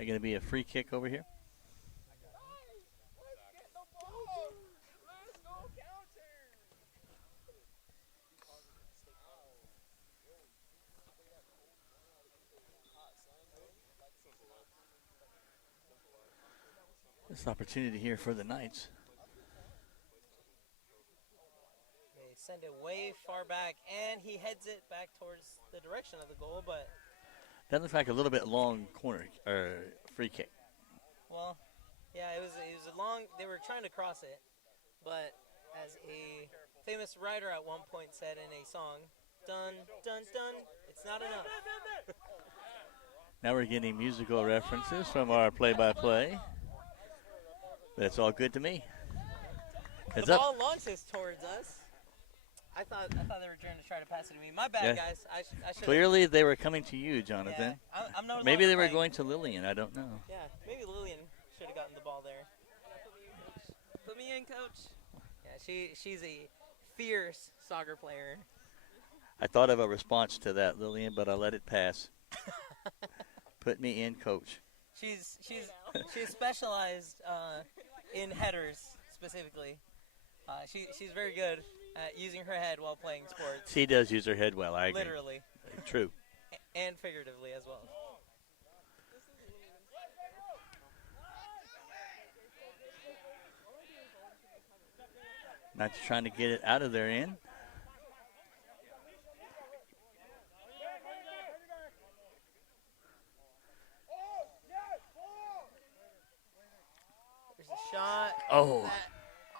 That going to be a free kick over here? This opportunity here for the Knights. They send it way far back, and he heads it back towards the direction of the goal, but That looks like a little bit long corner or free kick. well, yeah, it was a long. They were trying to cross it, but as a famous writer at one point said in a song, "Dun dun dun, it's not enough." Now we're getting musical references from our play-by-play. But it's all good to me. It's the up. ball launches towards us. I thought they were trying to pass it to me. My bad, Yeah. guys. I should. Clearly, they were coming to you, Jonathan. Yeah, I'm no Maybe longer they were playing. going to Lillian. I don't know. Yeah, maybe Lillian should have gotten the ball there. Put me in, coach. Yeah, she's a fierce soccer player. I thought of a response to that, Lillian, but I let it pass. Put me in, coach. She's specialized in headers specifically. She's very good at using her head while playing sports. She does use her head well, I agree. Literally. True. And figuratively as well. Not trying to get it out of their end. There's a shot. Oh. That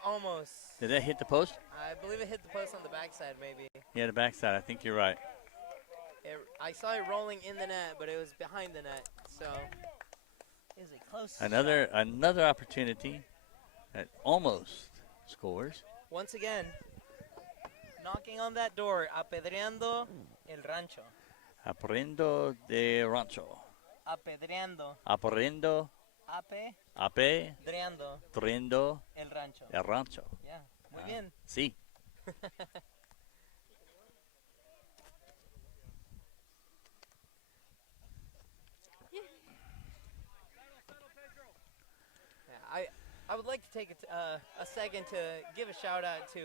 almost. Did that hit the post? I believe it hit the post on the backside, maybe. Yeah, the backside. I think you're right. I saw it rolling in the net, but it was behind the net. So it was a close Another opportunity that almost scores. Once again, knocking on that door, apedreando el rancho. Aprendo de rancho. Apedreando. Aprendo. Apedreando Aprendo el rancho. el rancho. Yeah, muy bien. Sí. I would like to take a second to give a shout out to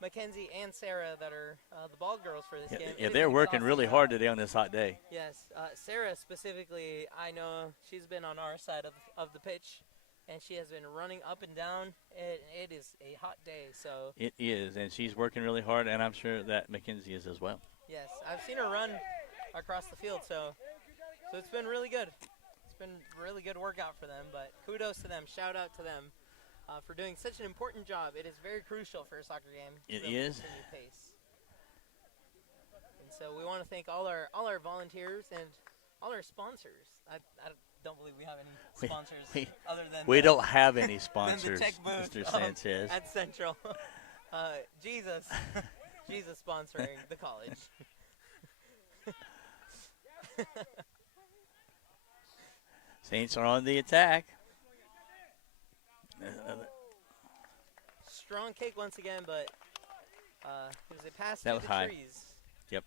Mackenzie and Sarah that are the ball girls for this game. Yeah, It is they're an working exhausting really job. hard today on this hot day. Yes, Sarah specifically, I know she's been on our side of the pitch, and she has been running up and down. It is a hot day, so It is, and she's working really hard, and I'm sure that Mackenzie is as well. yes, I've seen her run across the field, so it's been really good. It's been a really good workout for them, but kudos to them. Shout out to them for doing such an important job. It is very crucial for a soccer game. It for them to is. continue pace. And so we want to thank all our volunteers and all our sponsors. I don't believe we have any sponsors other than we don't have any than sponsors, the tech booth Mr. Sanchez. at Central. Jesus sponsoring the college. Saints are on the attack. Strong kick once again, but it was a pass That to was the high. trees. Yep.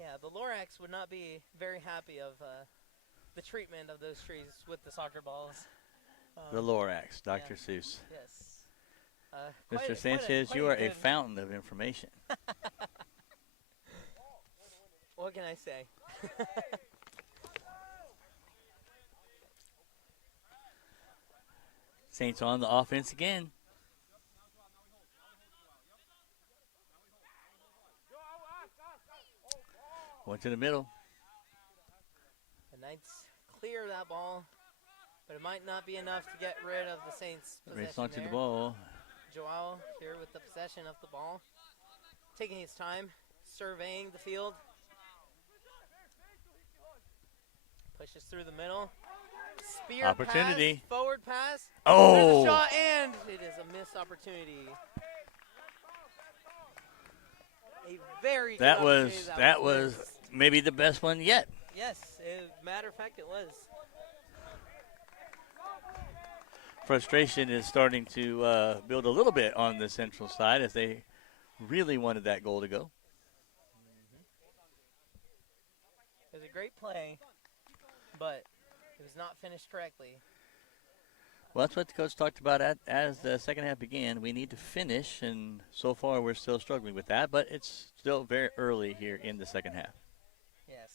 Yeah, the Lorax would not be very happy of the treatment of those trees with the soccer balls. The Lorax, Dr. Seuss. Yes. Mr. Sanchez, you are a fountain of information. What can I say? Saints on the offense again. One to the middle. The Knights clear that ball, but it might not be enough to get rid of the Saints' Race possession onto there. the ball. Joao here with the possession of the ball, taking his time, surveying the field. Pushes through the middle. Spear Opportunity. pass, forward pass. Oh! There's a shot, and it is a missed opportunity. A very good That opportunity was missed. maybe the best one yet. Yes, matter of fact, it was. Frustration is starting to build a little bit on the Central side as they really wanted that goal to go. It was a great play, but it was not finished correctly. Well, that's what the coach talked about as the second half began. We need to finish, and so far we're still struggling with that, but it's still very early here in the second half. Yes,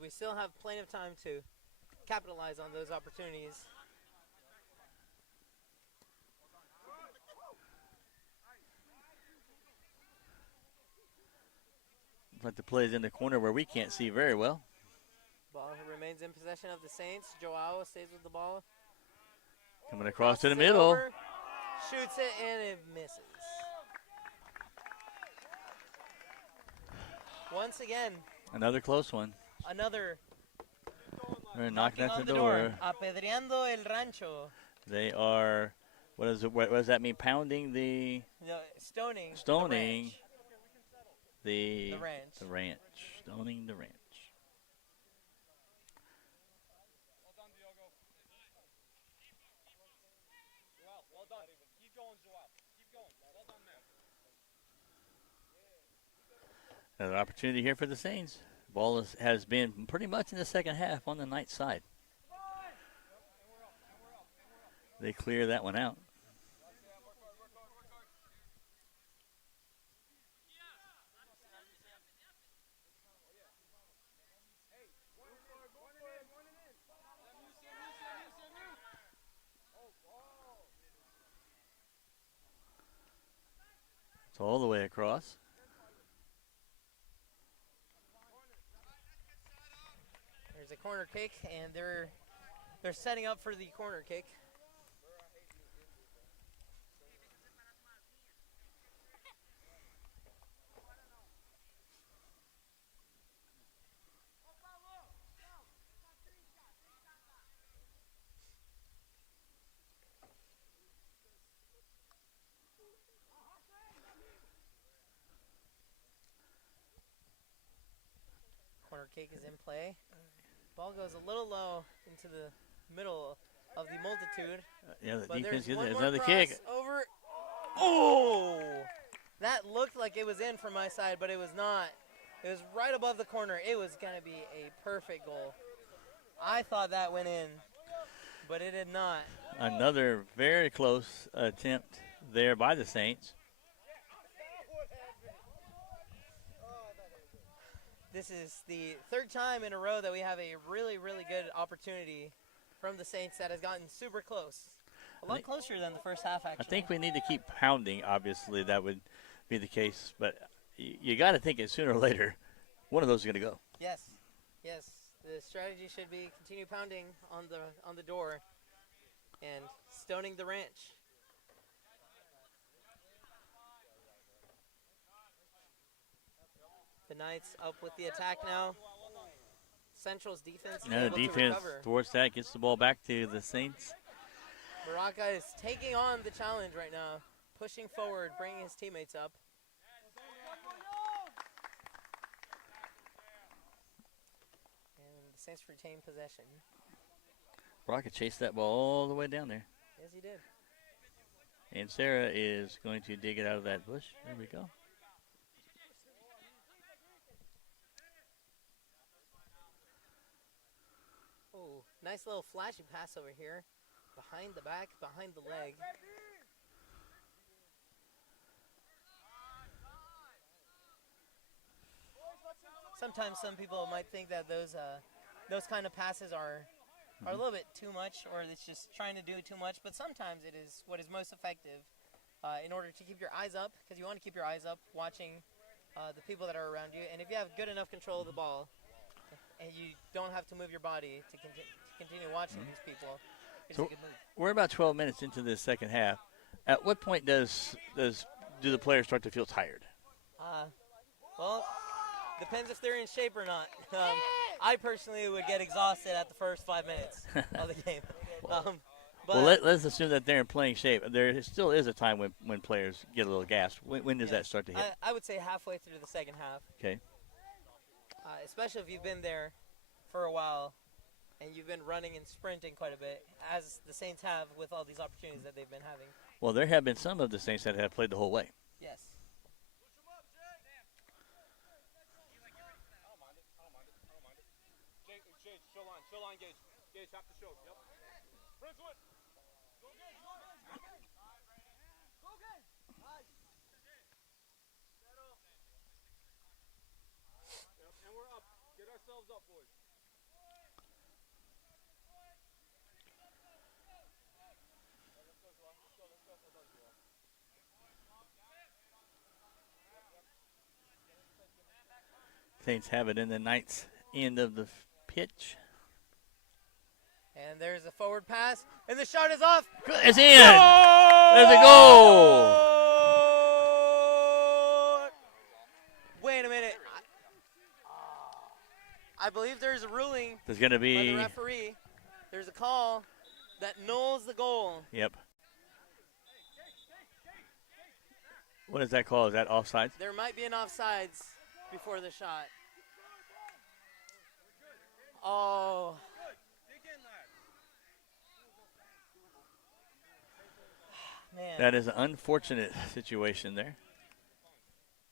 we still have plenty of time to capitalize on those opportunities. But the play is in the corner where we can't see very well. Ball remains in possession of the Saints. Joao stays with the ball. Coming across to the Crosses it middle. over, shoots it, and it misses. Once again, Another close one. Another They're knocking at on the the door. Apedreando el rancho. They are, what does that mean? Pounding the No, stoning. stoning The ranch. the ranch. Stoning the ranch. Well done, Diogo. Joel, well done. Keep going, Joel. Keep going. Well done, man. Another opportunity here for the Saints. Ball has been pretty much in the second half on the Knights side. They clear that one out. It's all the way across. There's a corner kick, and they're setting up for the corner kick. Corner kick is in play. Ball goes a little low into the middle of the multitude. Yeah, the But defense there's gets it. one Another more kick. cross over. Oh! That looked like it was in from my side, but it was not. It was right above the corner. It was going to be a perfect goal. I thought that went in, but it did not. Another very close attempt there by the Saints. This is the third time in a row that we have a really, really good opportunity from the Saints that has gotten super close. A lot closer than the first half, actually. I think we need to keep pounding. Obviously, that would be the case. But you got to think it sooner or later, one of those is going to go. Yes, yes. The strategy should be continue pounding on the door and stoning the ranch. The Knights up with the attack now. Central's defense is Yeah, able the to defense recover. towards that gets the ball back to the Saints. Baraka is taking on the challenge right now, pushing forward, bringing his teammates up. And the Saints retain possession. Rocket chased that ball all the way down there. Yes, he did. And Sarah is going to dig it out of that bush. There we go. Oh, nice little flashy pass over here. Behind the back, behind the leg. Sometimes some people might think that those kind of passes are a little bit too much, or it's just trying to do too much. But sometimes it is what is most effective in order to keep your eyes up, because you want to keep your eyes up watching the people that are around you. And if you have good enough control of the ball, and you don't have to move your body to continue watching these people, it's a good move. We're about 12 minutes into this second half. At what point do the players start to feel tired? Well, depends if they're in shape or not. I personally would get exhausted at the first 5 minutes of the game. Well, let's assume that they're in playing shape. There still is a time when players get a little gassed. When does that start to hit? I would say halfway through the second half. Okay. Especially if you've been there for a while and you've been running and sprinting quite a bit, as the Saints have with all these opportunities that they've been having. Well, there have been some of the Saints that have played the whole way. Yes. Gage, show line, Gage. Gage, have to show. Yep. Princewood. Go, Gage, go, Gage. Go, Gage. Nice. Yep, and we're up. Get ourselves up, boys. Saints have it in the Knights' end of the pitch. And there's a forward pass, and the shot is off. It's in. There's a goal. Wait a minute. I believe there's a ruling There's going to by the be. referee. There's a call that nulls the goal. Yep. What is that called? Is that offside? There might be an offsides before the shot. Oh. Man. That is an unfortunate situation there.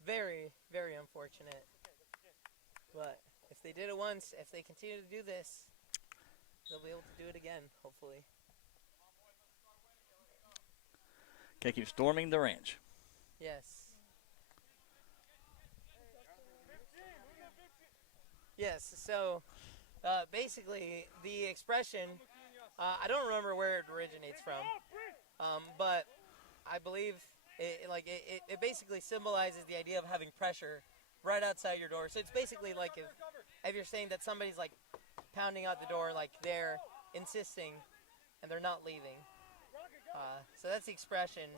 Very, very unfortunate. But if they did it once, if they continue to do this, they'll be able to do it again, hopefully. They keep storming the ranch. Yes. Yes, so basically the expression, I don't remember where it originates from, but I believe it basically symbolizes the idea of having pressure right outside your door. So it's basically like if you're saying that somebody's like pounding out the door, like they're insisting and they're not leaving. So that's the expression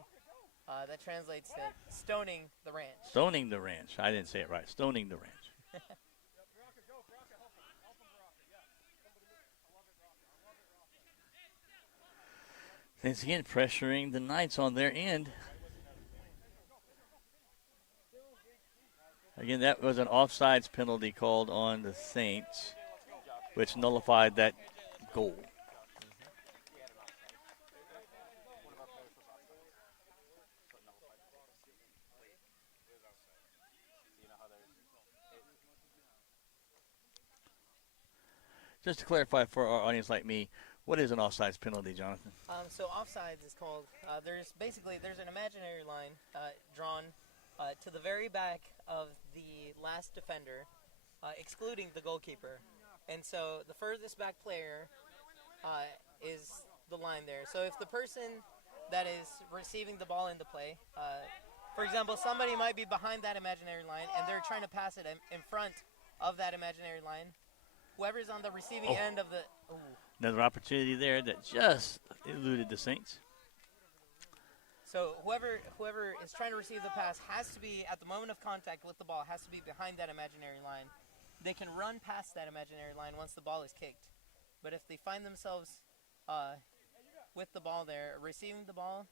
that translates to stoning the ranch. Stoning the ranch. I didn't say it right. Stoning the ranch. Once again, pressuring the Knights on their end. Again, that was an offsides penalty called on the Saints, which nullified that goal. Just to clarify for our audience like me, what is an offsides penalty, Jonathan? So offsides is called, there's an imaginary line drawn to the very back of the last defender, excluding the goalkeeper. And so the furthest back player is the line there. So if the person that is receiving the ball into play, for example, somebody might be behind that imaginary line and they're trying to pass it in front of that imaginary line, whoever's on the receiving end of the... Ooh. Another opportunity there that just eluded the Saints. So whoever is trying to receive the pass has to be, at the moment of contact with the ball, has to be behind that imaginary line. They can run past that imaginary line once the ball is kicked. But if they find themselves with the ball there, receiving the ball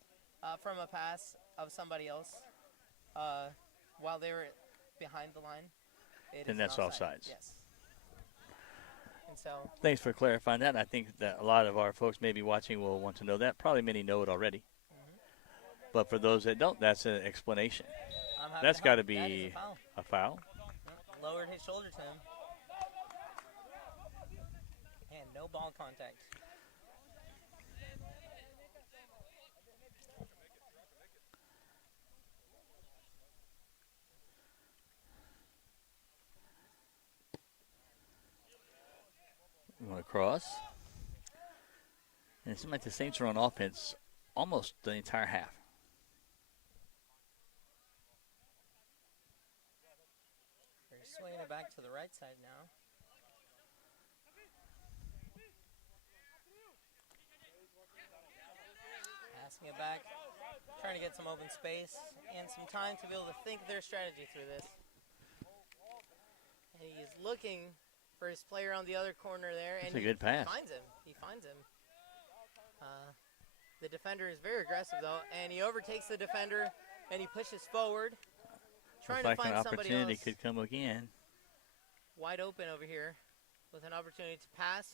from a pass of somebody else while they were behind the line, then that's offsides. Yes. And so, thanks for clarifying that. I think that a lot of our folks maybe watching will want to know that. Probably many know it already. But for those that don't, that's an explanation. That's got to be a foul. Lowered his shoulder to him. And no ball contact. Going across. And it seems like the Saints are on offense almost the entire half. They're swinging it back to the right side now. Passing it back, trying to get some open space and some time to be able to think their strategy through this. And he's looking for his player on the other corner there. That's and a good pass. He finds him. The defender is very aggressive, though, and he overtakes the defender, and he pushes forward, trying to find somebody else. An opportunity could come again. Wide open over here with an opportunity to pass.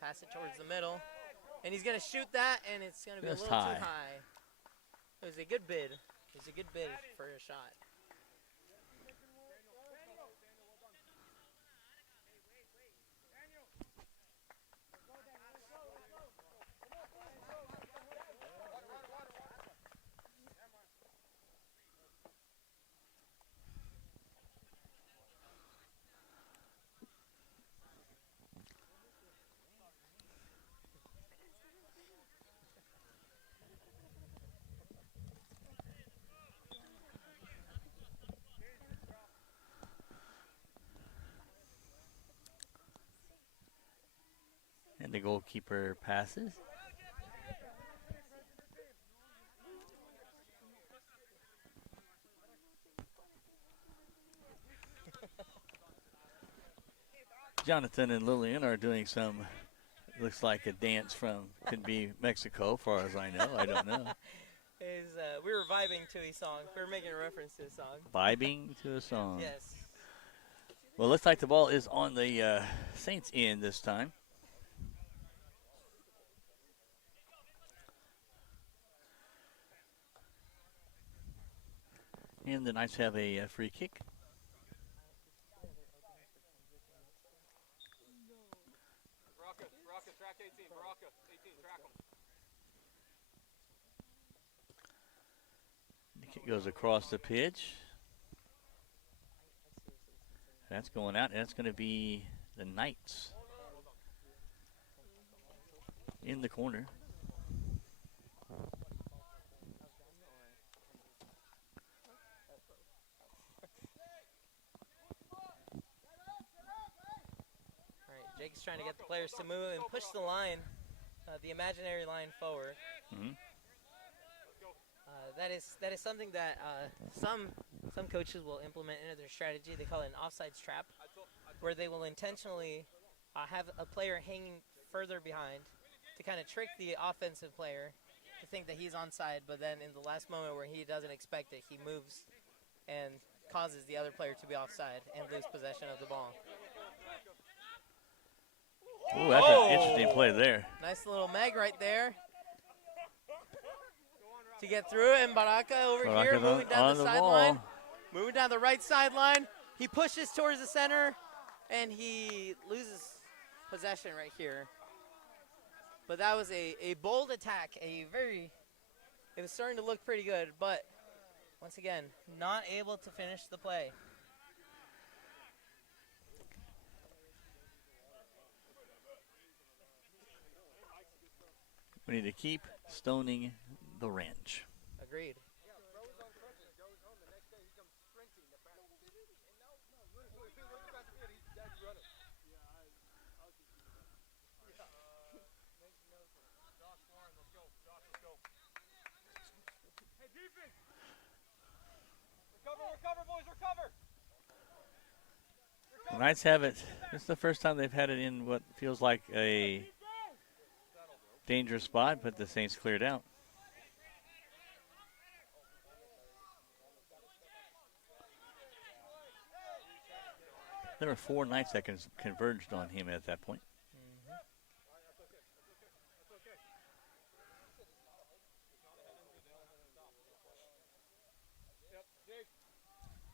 Pass it towards the middle. And he's going to shoot that, and it's going to be a little too high. It was a good bid. It was a good bid for a shot. And the goalkeeper passes. Jonathan and Lillian are doing some, looks like a dance from, could be Mexico, far as I know. I don't know. We were vibing to a song. We were making a reference to a song. Vibing to a song. Yes. Well, looks like the ball is on the Saints' end this time. And the Knights have a free kick. Baraka, track 18. Baraka, 18, track him. The kick goes across the pitch. That's going out, and that's going to be the Knights in the corner. Jake's trying to get the players to move and push the line, the imaginary line forward. Mm-hmm. That is something that some coaches will implement into their strategy. They call it an offsides trap, where they will intentionally have a player hanging further behind to kind of trick the offensive player to think that he's onside, but then in the last moment where he doesn't expect it, he moves and causes the other player to be offside and lose possession of the ball. Ooh, that's an interesting play there. Nice little mag right there to get through. And Baraka over here moving down the sideline. Moving down the right sideline. He pushes towards the center, and he loses possession right here. But that was a bold attack. It was starting to look pretty good, but once again, not able to finish the play. We need to keep stoning the wrench. Agreed. Recover, boys, recover! The Knights have it. This is the first time they've had it in what feels like a dangerous spot, but the Saints cleared out. There were 4 Knights that converged on him at that point.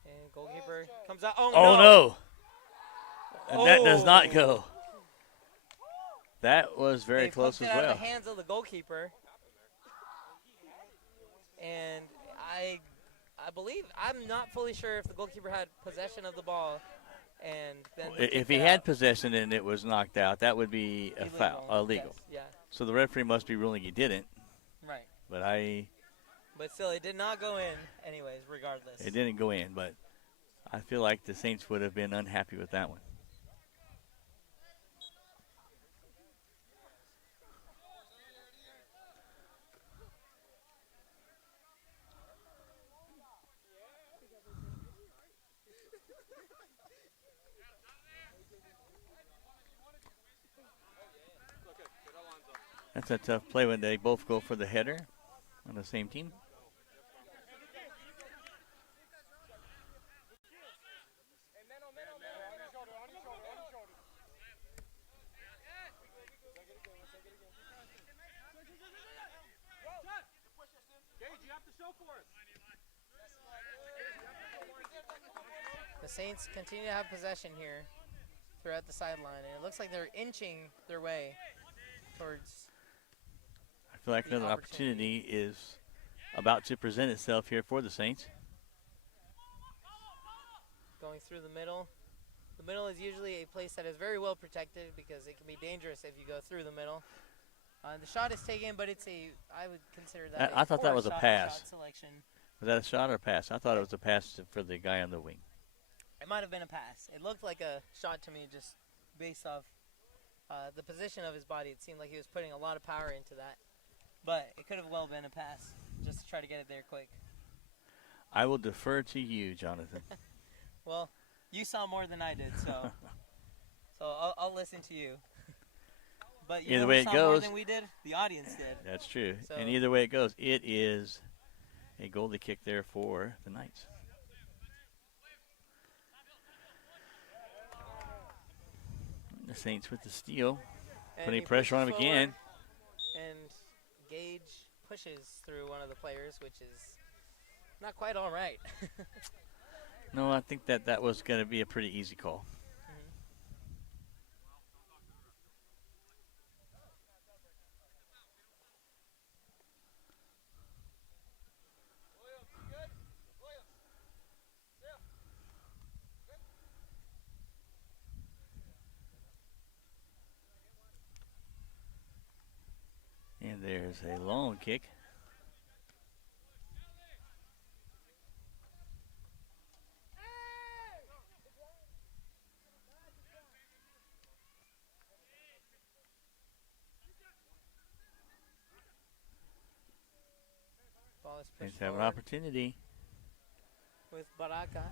And goalkeeper comes out. Oh, no! And that does not go. That was very close as well. Out of the hands of the goalkeeper. And I believe, I'm not fully sure if the goalkeeper had possession of the ball. And then if he had possession and it was knocked out, that would be a foul, illegal. Yes, yeah. So the referee must be ruling he didn't. Right. But still, it did not go in anyways, regardless. It didn't go in, but I feel like the Saints would have been unhappy with that one. That's a tough play when they both go for the header on the same team. The Saints continue to have possession here throughout the sideline, and it looks like they're inching their way towards. I feel like another opportunity is about to present itself here for the Saints. Going through the middle. The middle is usually a place that is very well protected because it can be dangerous if you go through the middle. The shot is taken, but I would consider that I thought that was a pass. Shot selection. Was that a shot or a pass? I thought it was a pass for the guy on the wing. It might have been a pass. It looked like a shot to me just based off the position of his body. It seemed like he was putting a lot of power into that. But it could have well been a pass just to try to get it there quick. I will defer to you, Jonathan. Well, you saw more than I did, so So I'll listen to you. But you Either know way who it saw more goes- than we did? The audience did. That's true. So- And either way it goes, it is a goalie kick there for the Knights. The Saints with the steal. And Putting he pressure on him pushes again. forward, And Gage pushes through one of the players, which is not quite all right. No, I think that was going to be a pretty easy call. And there's a long kick. Ball is Saints pushed have an forward opportunity. with Baraka.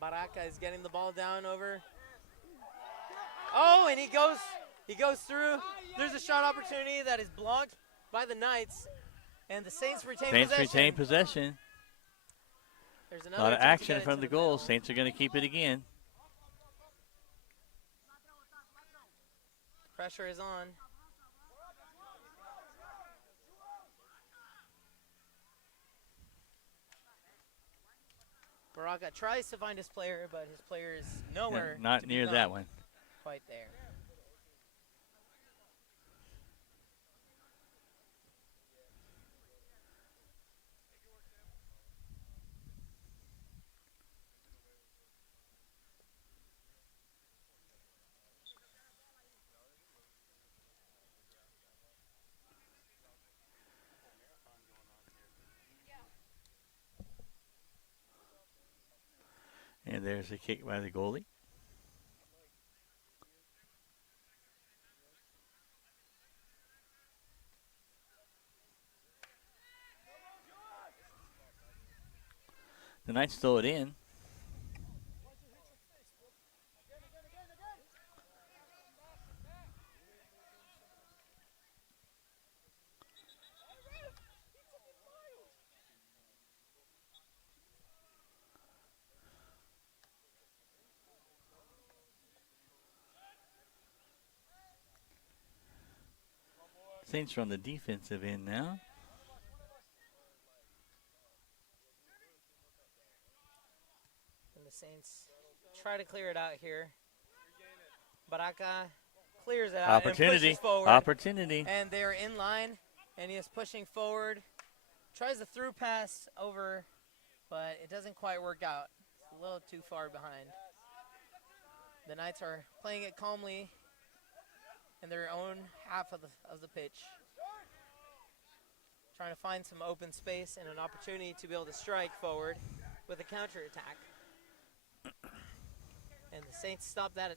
Baraka is getting the ball down over. Oh, and he goes through. There's a shot opportunity that is blocked by the Knights, and the Saints retain Saints possession. retain possession. There's A another lot of attempt to action get from into the goal. middle. Saints are going to keep it again. Pressure is on. Baraka tries to find his player, but his player is nowhere. Not to be near that found. one. Quite there. And there's a kick by the goalie. The Knights throw it in. Saints are on the defensive end now. And the Saints try to clear it out here. Baraka clears it out Opportunity. and pushes forward. Opportunity. And they're in line, and he is pushing forward. Tries the through pass over, but it doesn't quite work out. It's a little too far behind. The Knights are playing it calmly in their own half of the pitch. Trying to find some open space and an opportunity to be able to strike forward with a counterattack. And the Saints stopped that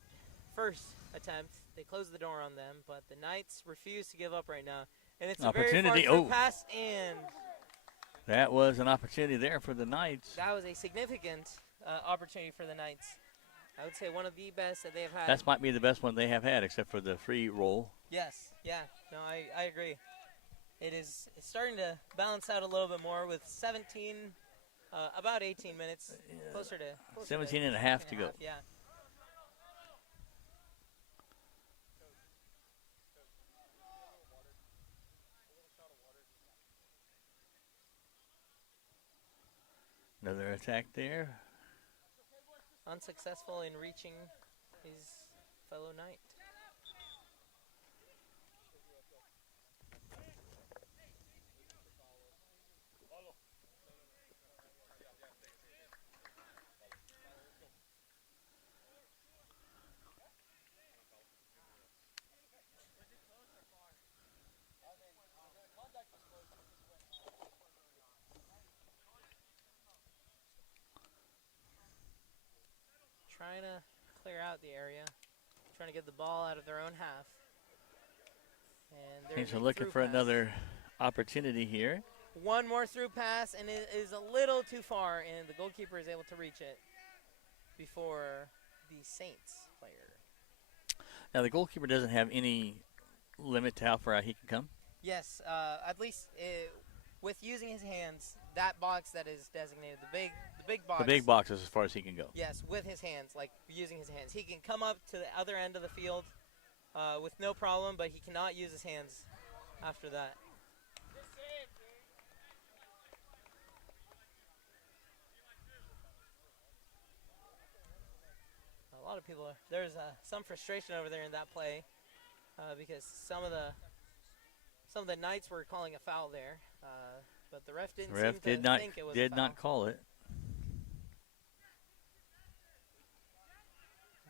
first attempt. They closed the door on them, but the Knights refuse to give up right now. And it's a very far Opportunity. through Oh. pass, and That was an opportunity there for the Knights. that was a significant opportunity for the Knights. I would say one of the best that they've had. That might be the best one they have had, except for the free roll. Yes, yeah, no, I agree. It's starting to balance out a little bit more with 17, about 18 minutes, closer to 17 and a half to go. Yeah. Another attack there. Unsuccessful in reaching his fellow Knight. Trying to clear out the area, trying to get the ball out of their own half. And there's Saints are a looking through for pass. another opportunity here. One more through pass, and it is a little too far, and the goalkeeper is able to reach it before the Saints player. Now, the goalkeeper doesn't have any limit to how far out he can come? Yes, at least with using his hands, that box that is designated, the big box. The big box is as far as he can go. Yes, with his hands, like using his hands. He can come up to the other end of the field with no problem, but he cannot use his hands after that. A lot of people, there's some frustration over there in that play because some of the Knights were calling a foul there, but the ref didn't seem to think it was a foul. Did not call it.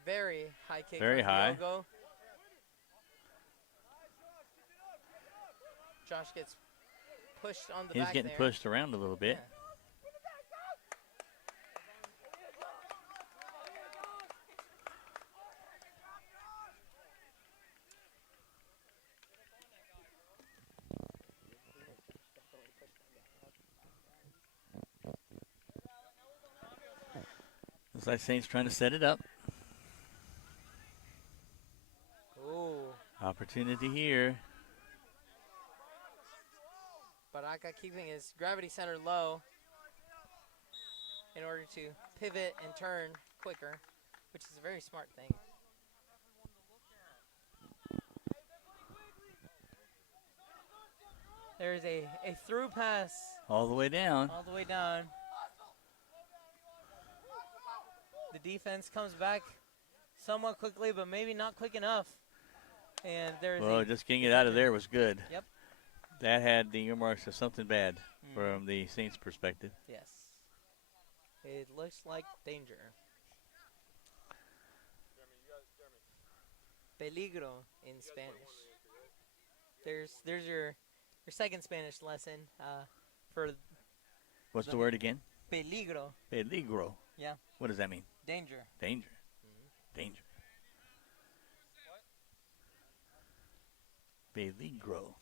Very high kick. Very high. Diogo. Josh gets pushed on the back. He's getting there. pushed around a little bit. Yeah. Looks like Saints trying to set it up. Ooh. Opportunity here. Baraka keeping his gravity center low in order to pivot and turn quicker, which is a very smart thing. There's a through pass. All the way down. All the way down. The defense comes back somewhat quickly, but maybe not quick enough. And there's just getting it out of there was good. Yep. That had the earmarks of something bad from the Saints' perspective. Yes. It looks like danger. Peligro in Spanish. There's your second Spanish lesson for. What's the word again? Peligro. Peligro. Yeah. What does that mean? Danger. Danger. Danger. Peligro.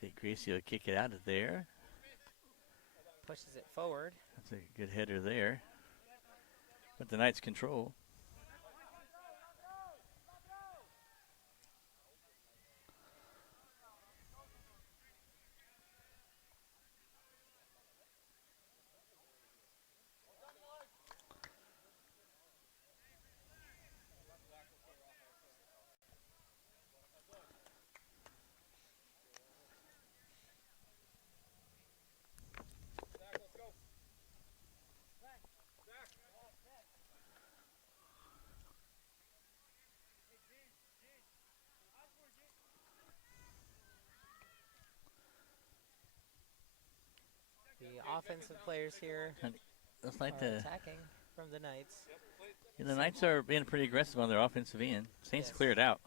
Take Gracie will kick it out of there. Pushes it forward. That's a good header there. But the Knights control. The offensive players here Looks like are attacking from the Knights. Yeah, the Knights are being pretty aggressive on their offensive end. Saints cleared out.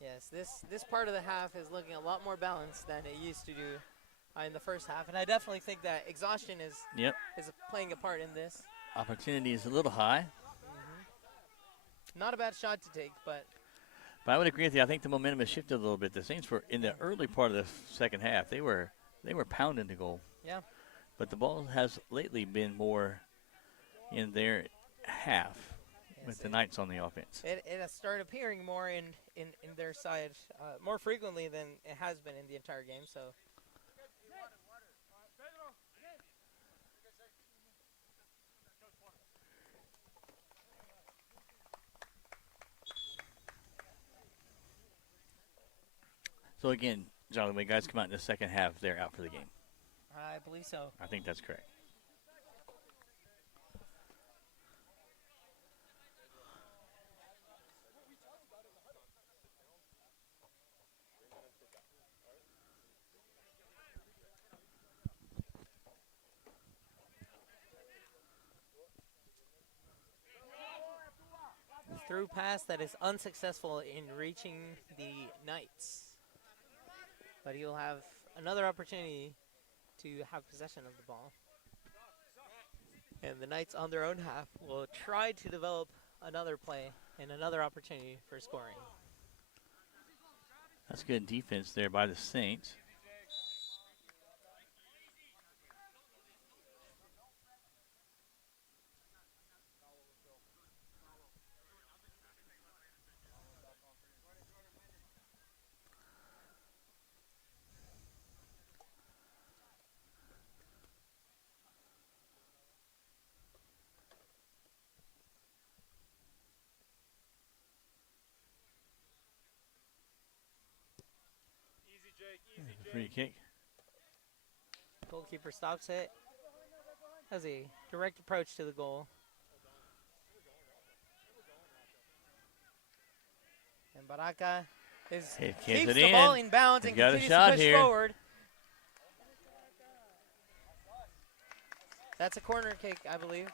Yes, this part of the half is looking a lot more balanced than it used to do in the first half, and I definitely think that exhaustion is playing a part in this. Opportunity is a little high. Not a bad shot to take, but I would agree with you. I think the momentum has shifted a little bit. The Saints were in the early part of the second half. They were pounding the goal. Yeah. But the ball has lately been more in their half with the Knights on the offense. It has started appearing more in their side more frequently than it has been in the entire game. So. So again, Jonathan, when guys come out in the second half, they're out for the game. I believe so. I think that's correct. Through pass that is unsuccessful in reaching the Knights. But he'll have another opportunity to have possession of the ball. And the Knights on their own half will try to develop another play and another opportunity for scoring. That's good defense there by the Saints. Free kick. Goalkeeper stops it. Has a direct approach to the goal. And Baraka keeps the ball in bounds and got a continues shot to push here. forward. That's a corner kick, I believe.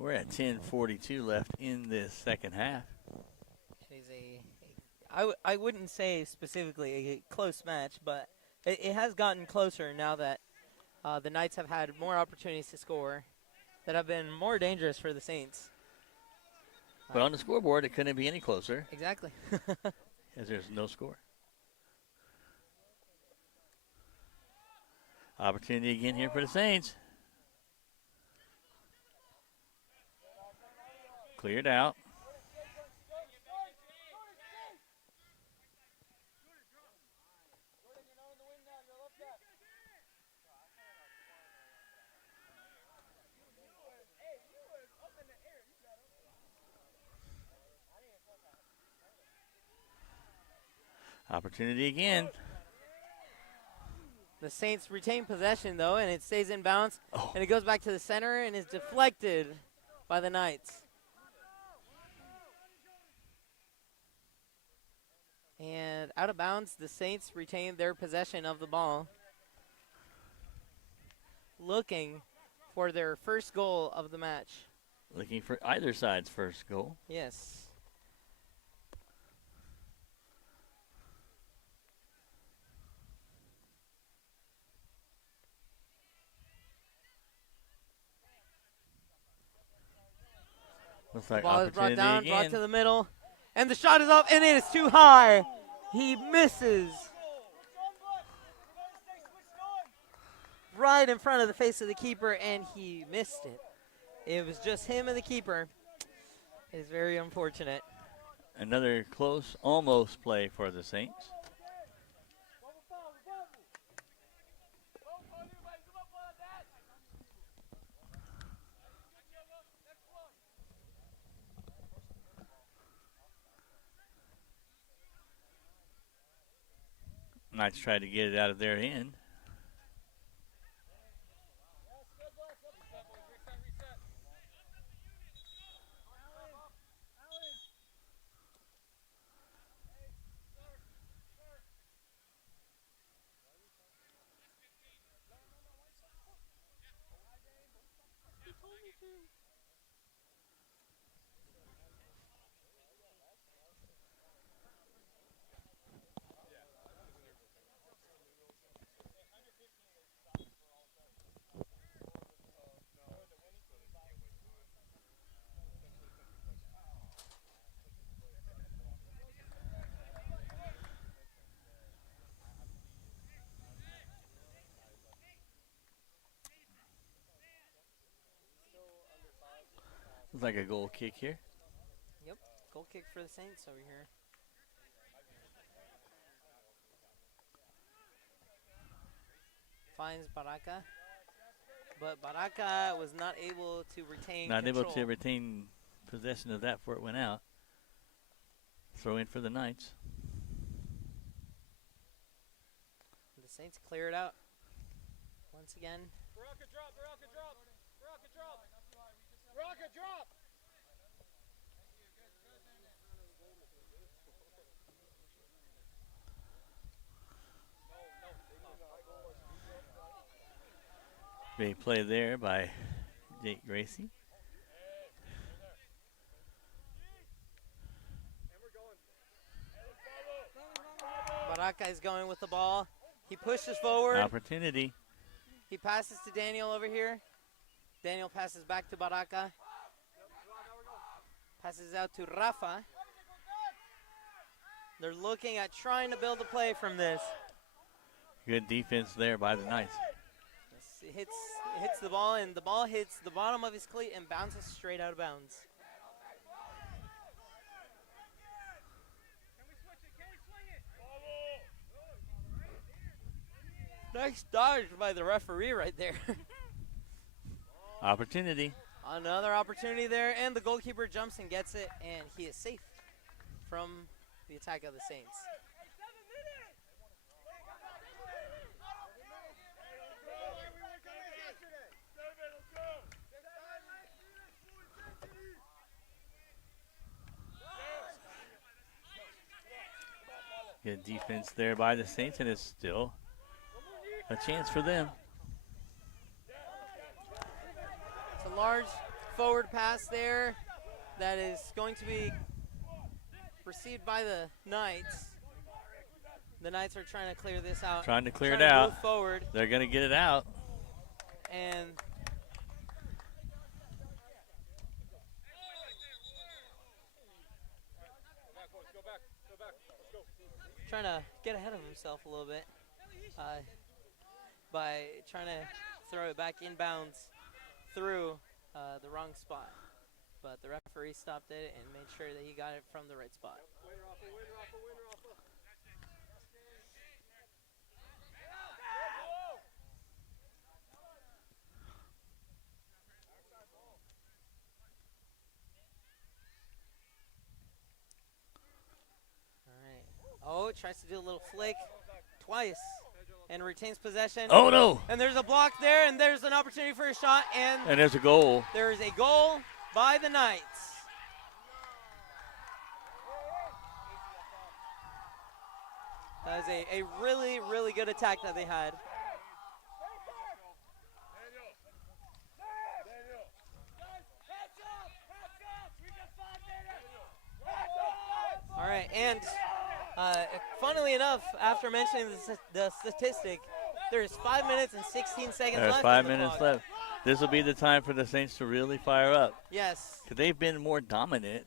We're at 10:42 left in this second half. It is I wouldn't say specifically a close match, but it has gotten closer now that the Knights have had more opportunities to score that have been more dangerous for the Saints. But on the scoreboard, it couldn't be any closer. Exactly. As there's no score. Opportunity again here for the Saints. Cleared out. Opportunity again. The Saints retain possession, though, and it stays in bounds. And it goes back to the center and is deflected by the Knights. And out of bounds, the Saints retain their possession of the ball, looking for their first goal of the match. Looking for either side's first goal. Yes. Looks like The ball is brought opportunity down, again. brought to the middle, and the shot is up, and it is too high. He misses. Right in front of the face of the keeper, and he missed it. It was just him and the keeper. It is very unfortunate. Another close, almost play for the Saints. Knights tried to get it out of their end. Looks like a goal kick here. Yep, goal kick for the Saints over here. Finds Baraka, but Baraka was not able to retain Not control. able to retain possession of that before it went out. Throw in for the Knights. The Saints clear it out once again. Baraka drop, Baraka drop, Baraka drop, Baraka drop. Big play there by Jake Gracie. Baraka is going with the ball. He pushes forward. Opportunity. He passes to Daniel over here. Daniel passes back to Baraka. Passes out to Rafa. They're looking at trying to build a play from this. Good defense there by the Knights. Let's It hits the ball, and the ball hits the bottom of his cleat and bounces straight out of bounds. Nice dodge by the referee right there. Opportunity. Another opportunity there, and the goalkeeper jumps and gets it, and he is safe from the attack of the Saints. Good defense there by the Saints, and it's still a chance for them. It's a large forward pass there that is going to be received by the Knights. The Knights are trying to clear this out. Trying to clear it to out. Move forward. They're going to get it out. And trying to get ahead of himself a little bit by trying to throw it back inbounds through the wrong spot. But the referee stopped it and made sure that he got it from the right spot. Oh, tries to do a little flick twice and retains possession. Oh, no. And there's a block there, and there's an opportunity for a shot. And there's a goal. There is a goal by the Knights. That was a really, really good attack that they had. All right, and funnily enough, after mentioning the statistic, there's 5 minutes and 16 seconds left. There's 5 minutes left. This will be the time for the Saints to really fire up. Yes. Because they've been more dominant,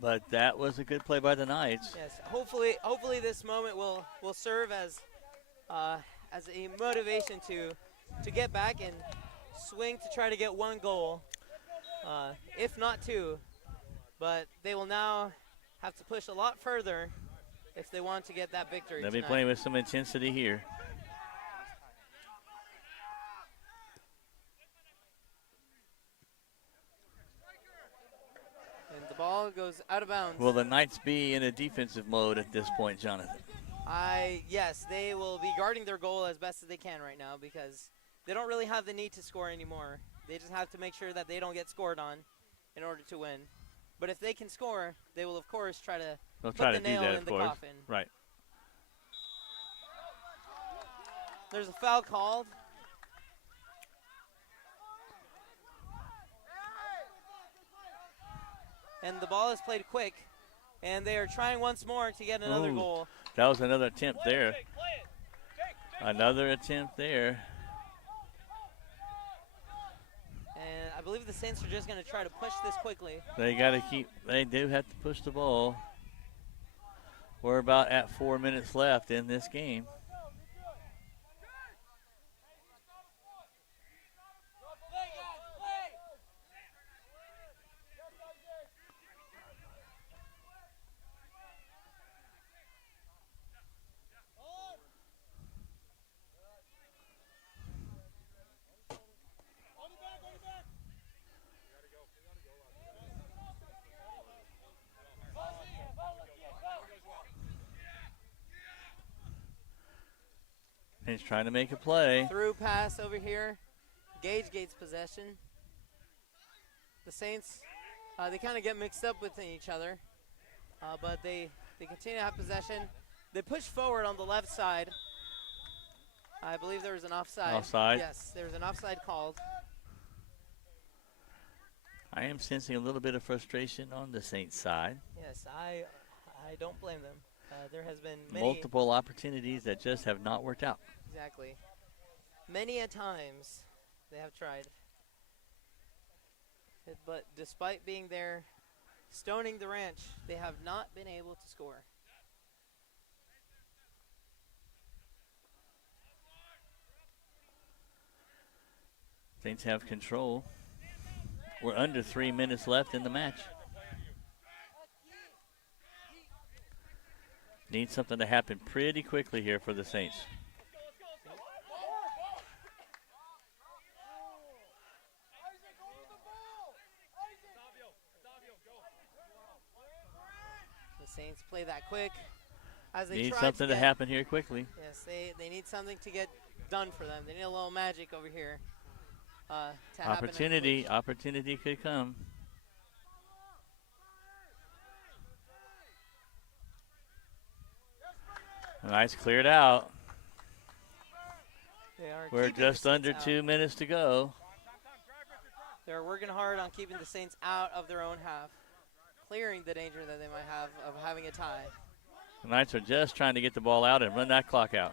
but that was a good play by the Knights. Yes. Hopefully this moment will serve as a motivation to get back and swing to try to get one goal, if not two. But they will now have to push a lot further if they want to get that victory They'll tonight. be playing with some intensity here. And the ball goes out of bounds. Will the Knights be in a defensive mode at this point, Jonathan? Yes, they will be guarding their goal as best as they can right now because they don't really have the need to score anymore. They just have to make sure that they don't get scored on in order to win. But if they can score, they will, of course, try to put the nail in the coffin. Right. There's a foul called. And the ball is played quick. And they are trying once more to get another goal. That was another attempt there. Another attempt there. And I believe the Saints are just going to try to push this quickly. They do have to push the ball. We're about at 4 minutes left in this game. He's trying to make a play. Through pass over here. Gage gates possession. The Saints, they kind of get mixed up with each other, but they continue to have possession. They push forward on the left side. I believe there was an offside. Offside? Yes, there was an offside called. I am sensing a little bit of frustration on the Saints side. Yes, I don't blame them. There has been multiple opportunities that just have not worked out. Exactly. Many a times they have tried. But despite being there, stoning the ranch, they have not been able to score. Saints have control. We're under 3 minutes left in the match. Needs something to happen pretty quickly here for the Saints. The Saints play that quick. As they Need try something to happen here quickly. Yes, they need something to get done for them. They need a little magic over here. To Opportunity could come. Nice, cleared out. We're just under 2 minutes to go. They're working hard on keeping the Saints out of their own half, clearing the danger that they might have of having a tie. The Knights are just trying to get the ball out and run that clock out.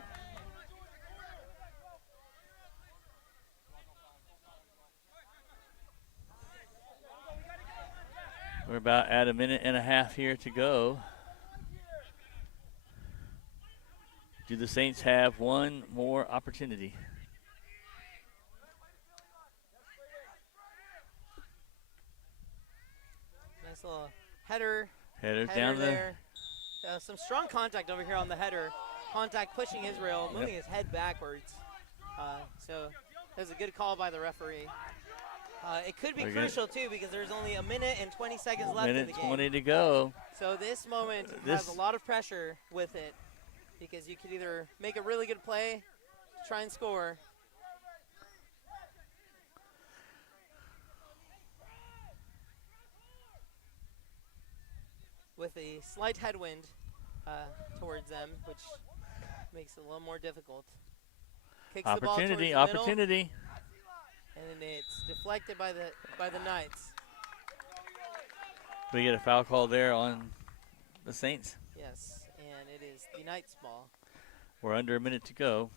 We're about at 1.5 minutes here to go. Do the Saints have one more opportunity? Nice little header. Header down there. Some strong contact over here on the header. Contact pushing Israel, moving his head backwards. So that was a good call by the referee. It could be crucial, too, because there's only 1 minute and 20 seconds left in the game. 20 to go. So this moment has a lot of pressure with it, because you could either make a really good play to try and score. With a slight headwind towards them, which makes it a little more difficult. Kicks the ball towards the middle, and it's deflected by the Knights. We get a foul call there on the Saints. Yes, and it is the Knights' ball. We're under 1 minute to go.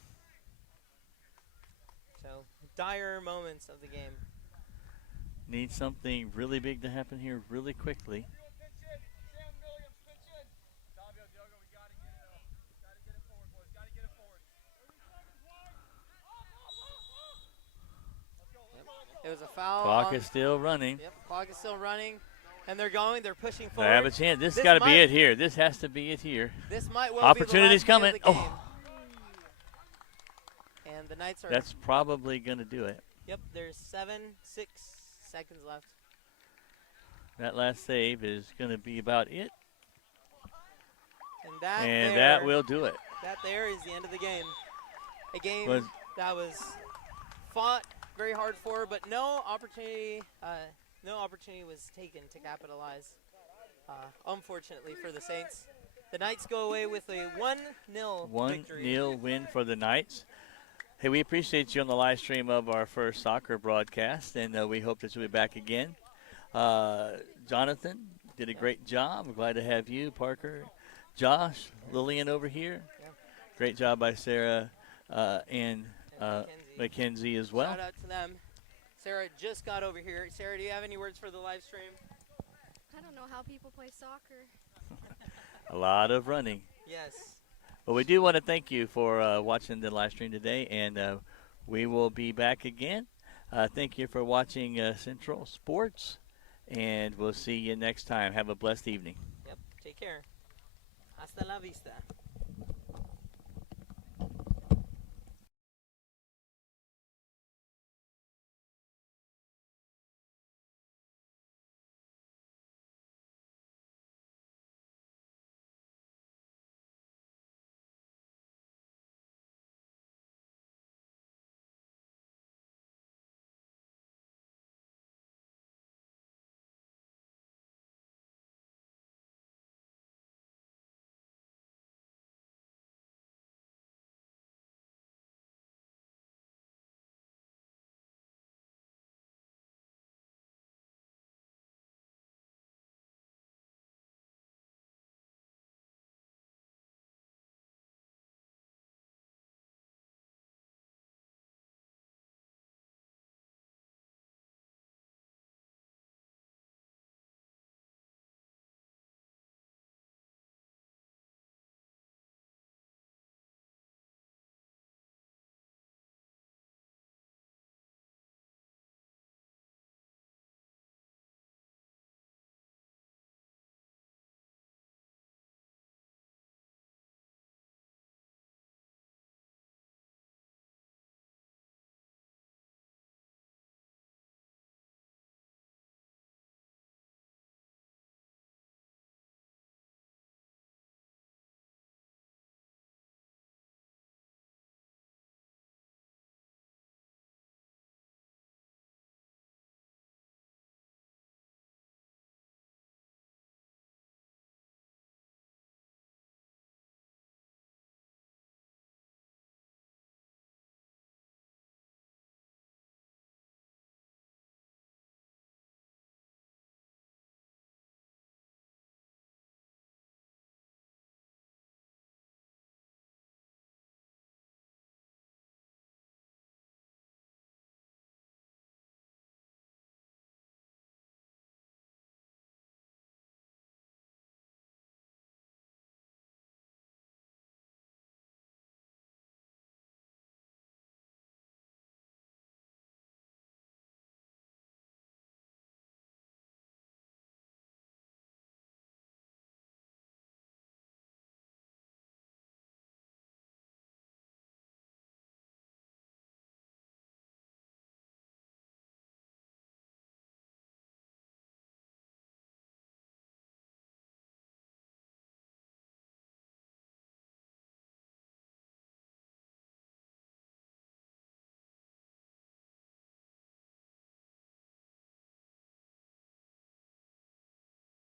So dire moments of the game. Need something really big to happen here really quickly. It was a foul. Clock is still running. Yep, clock is still running. And they're going. They're pushing forward. They have a chance. This has got to be it here. This has to be it here. This might well Opportunity's be the last coming. play of the game. And the Knights are. That's probably going to do it. Yep, there's 6 seconds left. That last save is going to be about it. And that will do it. That there is the end of the game. A game that was fought very hard for, but no opportunity was taken to capitalize. Unfortunately for the Saints, the Knights go away with a 1-0 victory. 1-0 win for the Knights. Hey, we appreciate you on the live stream of our first soccer broadcast, and we hope that you'll be back again. Jonathan did a great job. We're glad to have you, Parker, Josh, Lillian over here. Yeah. Great job by Sarah and Mackenzie as well. Shout out to them. Sarah just got over here. Sarah, do you have any words for the live stream? I don't know how people play soccer. A lot of running. Yes. But we do want to thank you for watching the live stream today, and we will be back again. Thank you for watching Central Sports, and we'll see you next time. Have a blessed evening. Yep. Take care. Hasta la vista.